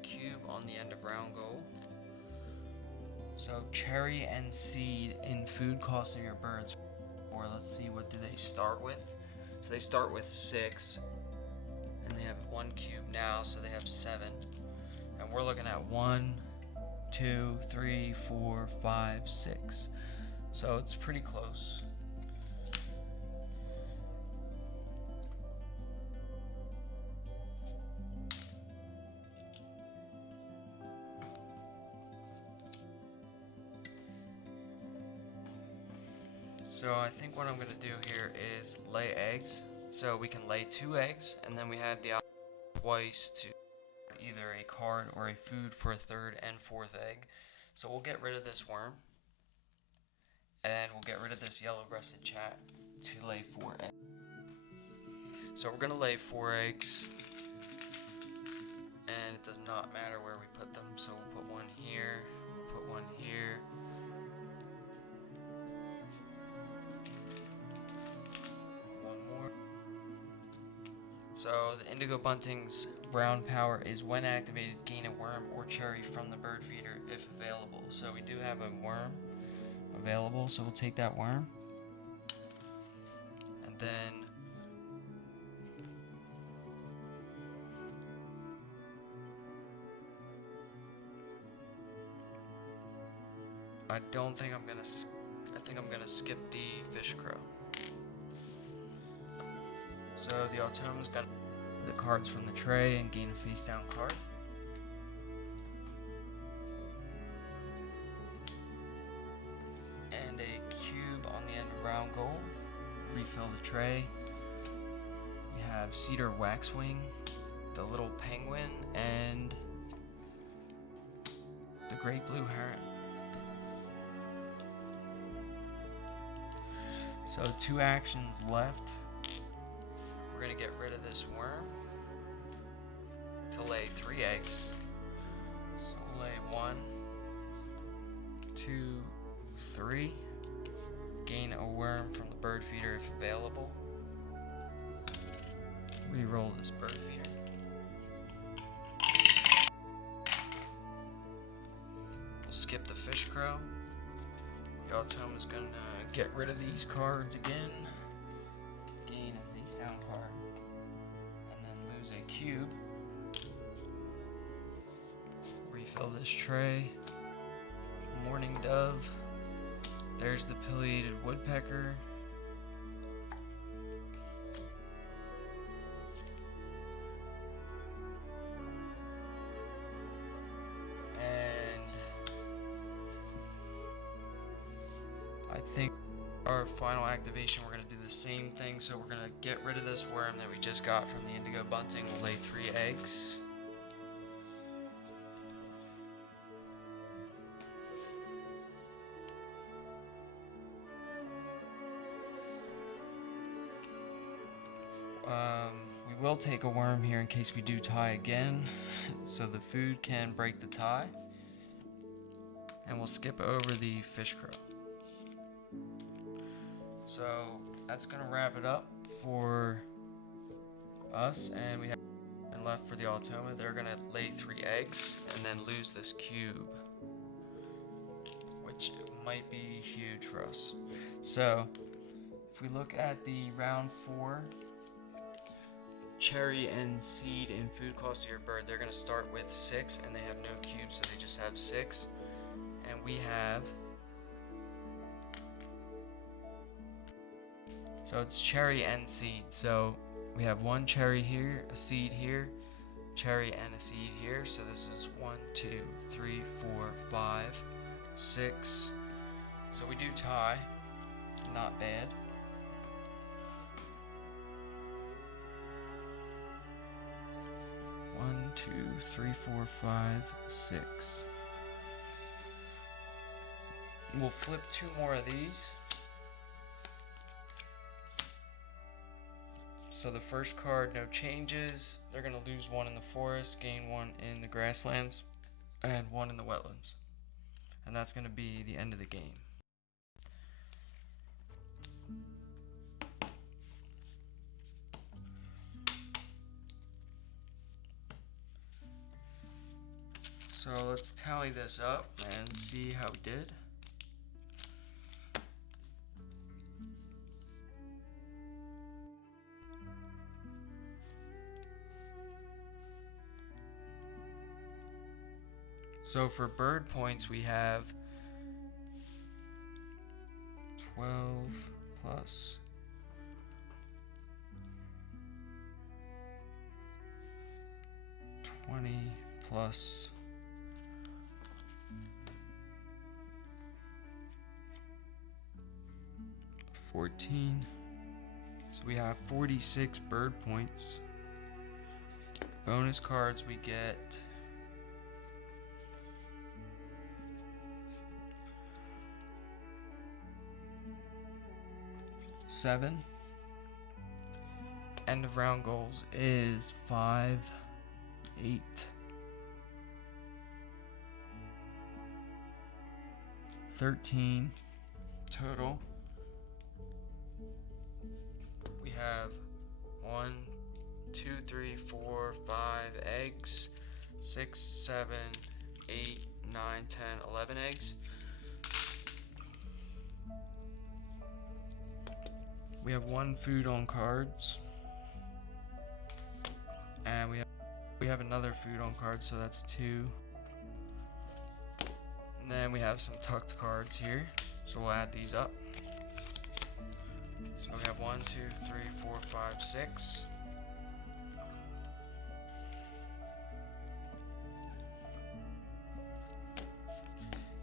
cube on the end of round goal. So cherry and seed in food cost of your birds. Or let's see, what do they start with? So they start with 6, and they have 1 cube now, so they have 7. And we're looking at 1, 2, 3, 4, 5, 6. So it's pretty close. So I think what I'm going to do here is lay eggs. So we can lay 2 eggs, and then we have the option twice to either a card or a food for a 3rd and 4th egg. So we'll get rid of this worm, and we'll get rid of this yellow-breasted chat to lay 4 eggs. So we're going to lay 4 eggs, and it does not matter where we put them. So we'll put 1 here, put 1 here. So the indigo bunting's brown power is when activated, gain a worm or cherry from the bird feeder if available. So we do have a worm available, so we'll take that worm. And then I think I'm gonna skip the fish crow. So the Automa's got the cards from the tray and gain a face down card. And a cube on the end of round goal. Refill the tray. We have cedar waxwing, the little penguin, and the great blue heron. So 2 actions left. We're going to get rid of this worm to lay 3 eggs. So we'll lay 1, 2, 3. Gain a worm from the bird feeder if available. Reroll this bird feeder. We'll skip the fish crow. The Automa is going to get rid of these cards again. Gain a face down card. And then lose a cube. Refill this tray. Mourning dove. There's the pileated woodpecker. I think our final activation, we're going to do the same thing. So we're going to get rid of this worm that we just got from the indigo bunting. We'll lay 3 eggs. We will take a worm here in case we do tie again, so the food can break the tie. And we'll skip over the fish crow. So that's gonna wrap it up for us, and we have left for the Automa. They're gonna lay 3 eggs and then lose this cube, which might be huge for us. So if we look at the round 4, cherry and seed and food cost of your bird, they're gonna start with 6, and they have no cubes, so they just have 6. And we have So it's cherry and seed. So we have one cherry here, a seed here, cherry and a seed here. So this is 1, 2, 3, 4, 5, 6. So we do tie. Not bad. One, 2, 3, 4, 5, 6. We'll flip 2 more of these. So the first card, no changes. They're going to lose 1 in the forest, gain 1 in the grasslands, and 1 in the wetlands. And that's going to be the end of the game. So let's tally this up and see how we did. So for bird points, we have 12 plus 20 plus 14. So we have 46 bird points. Bonus cards, we get 7. End of round goals is 5, 8, 13 total. We have 1, 2, 3, 4, 5 eggs, 6, 7, 8, 9, 10, 11 eggs. We have 1 food on cards, and we have another food on cards, so that's 2. And then we have some tucked cards here, so we'll add these up. So we have 1, 2, 3, 4, 5, 6.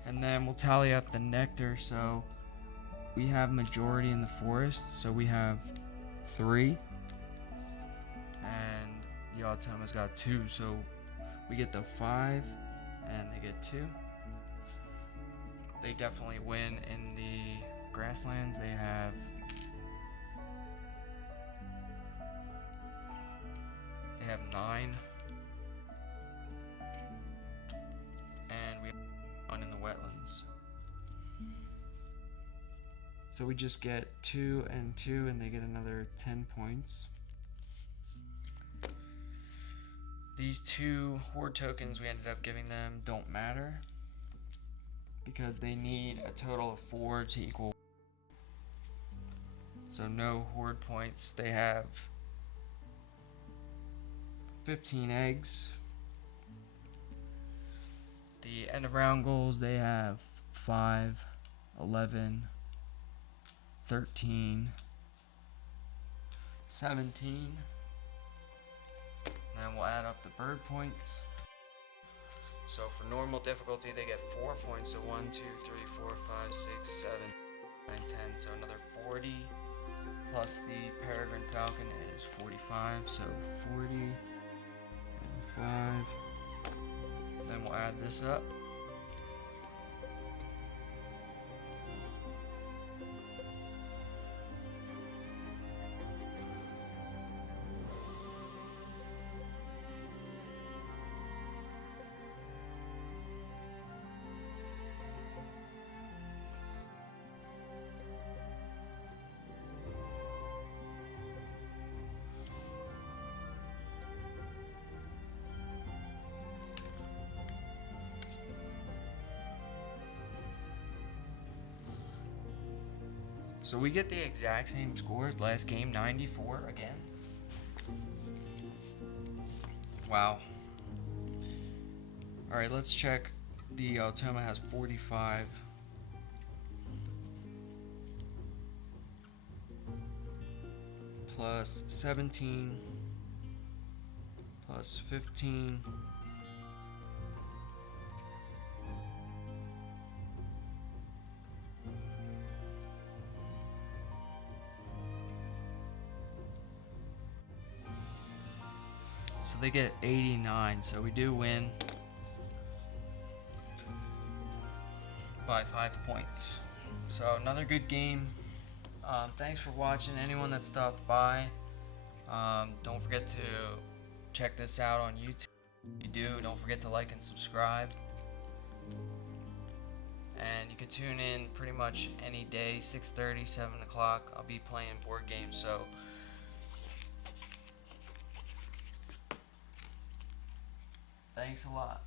And then we'll tally up the nectar. So we have majority in the forest, so we have 3, and the Automa's got 2, so we get the 5 and they get 2. They definitely win in the grasslands. They have They have 9. And we have 1 in the wetlands. So we just get 2 and 2, and they get another 10 points. These 2 horde tokens we ended up giving them don't matter, because they need a total of 4 to equal. So no horde points. They have 15 eggs. The end of round goals, they have 5, 11, 13, 17. Then we'll add up the bird points. So for normal difficulty, they get 4 points. So 1, 2, 3, 4, 5, 6, 7, 9, 10. So another 40. Plus the peregrine falcon is 45. So 40 and 5. Then we'll add this up. So we get the exact same scores. Last game, 94 again. Wow. Alright, let's check. The Automa has 45. plus 17 plus 15 so they get 89, so we do win by 5 points. So another good game. Thanks for watching, anyone that stopped by. Don't forget to check this out on YouTube. If you do, don't forget to like and subscribe. And you can tune in pretty much any day, 6:30, 7 o'clock. I'll be playing board games, so thanks a lot.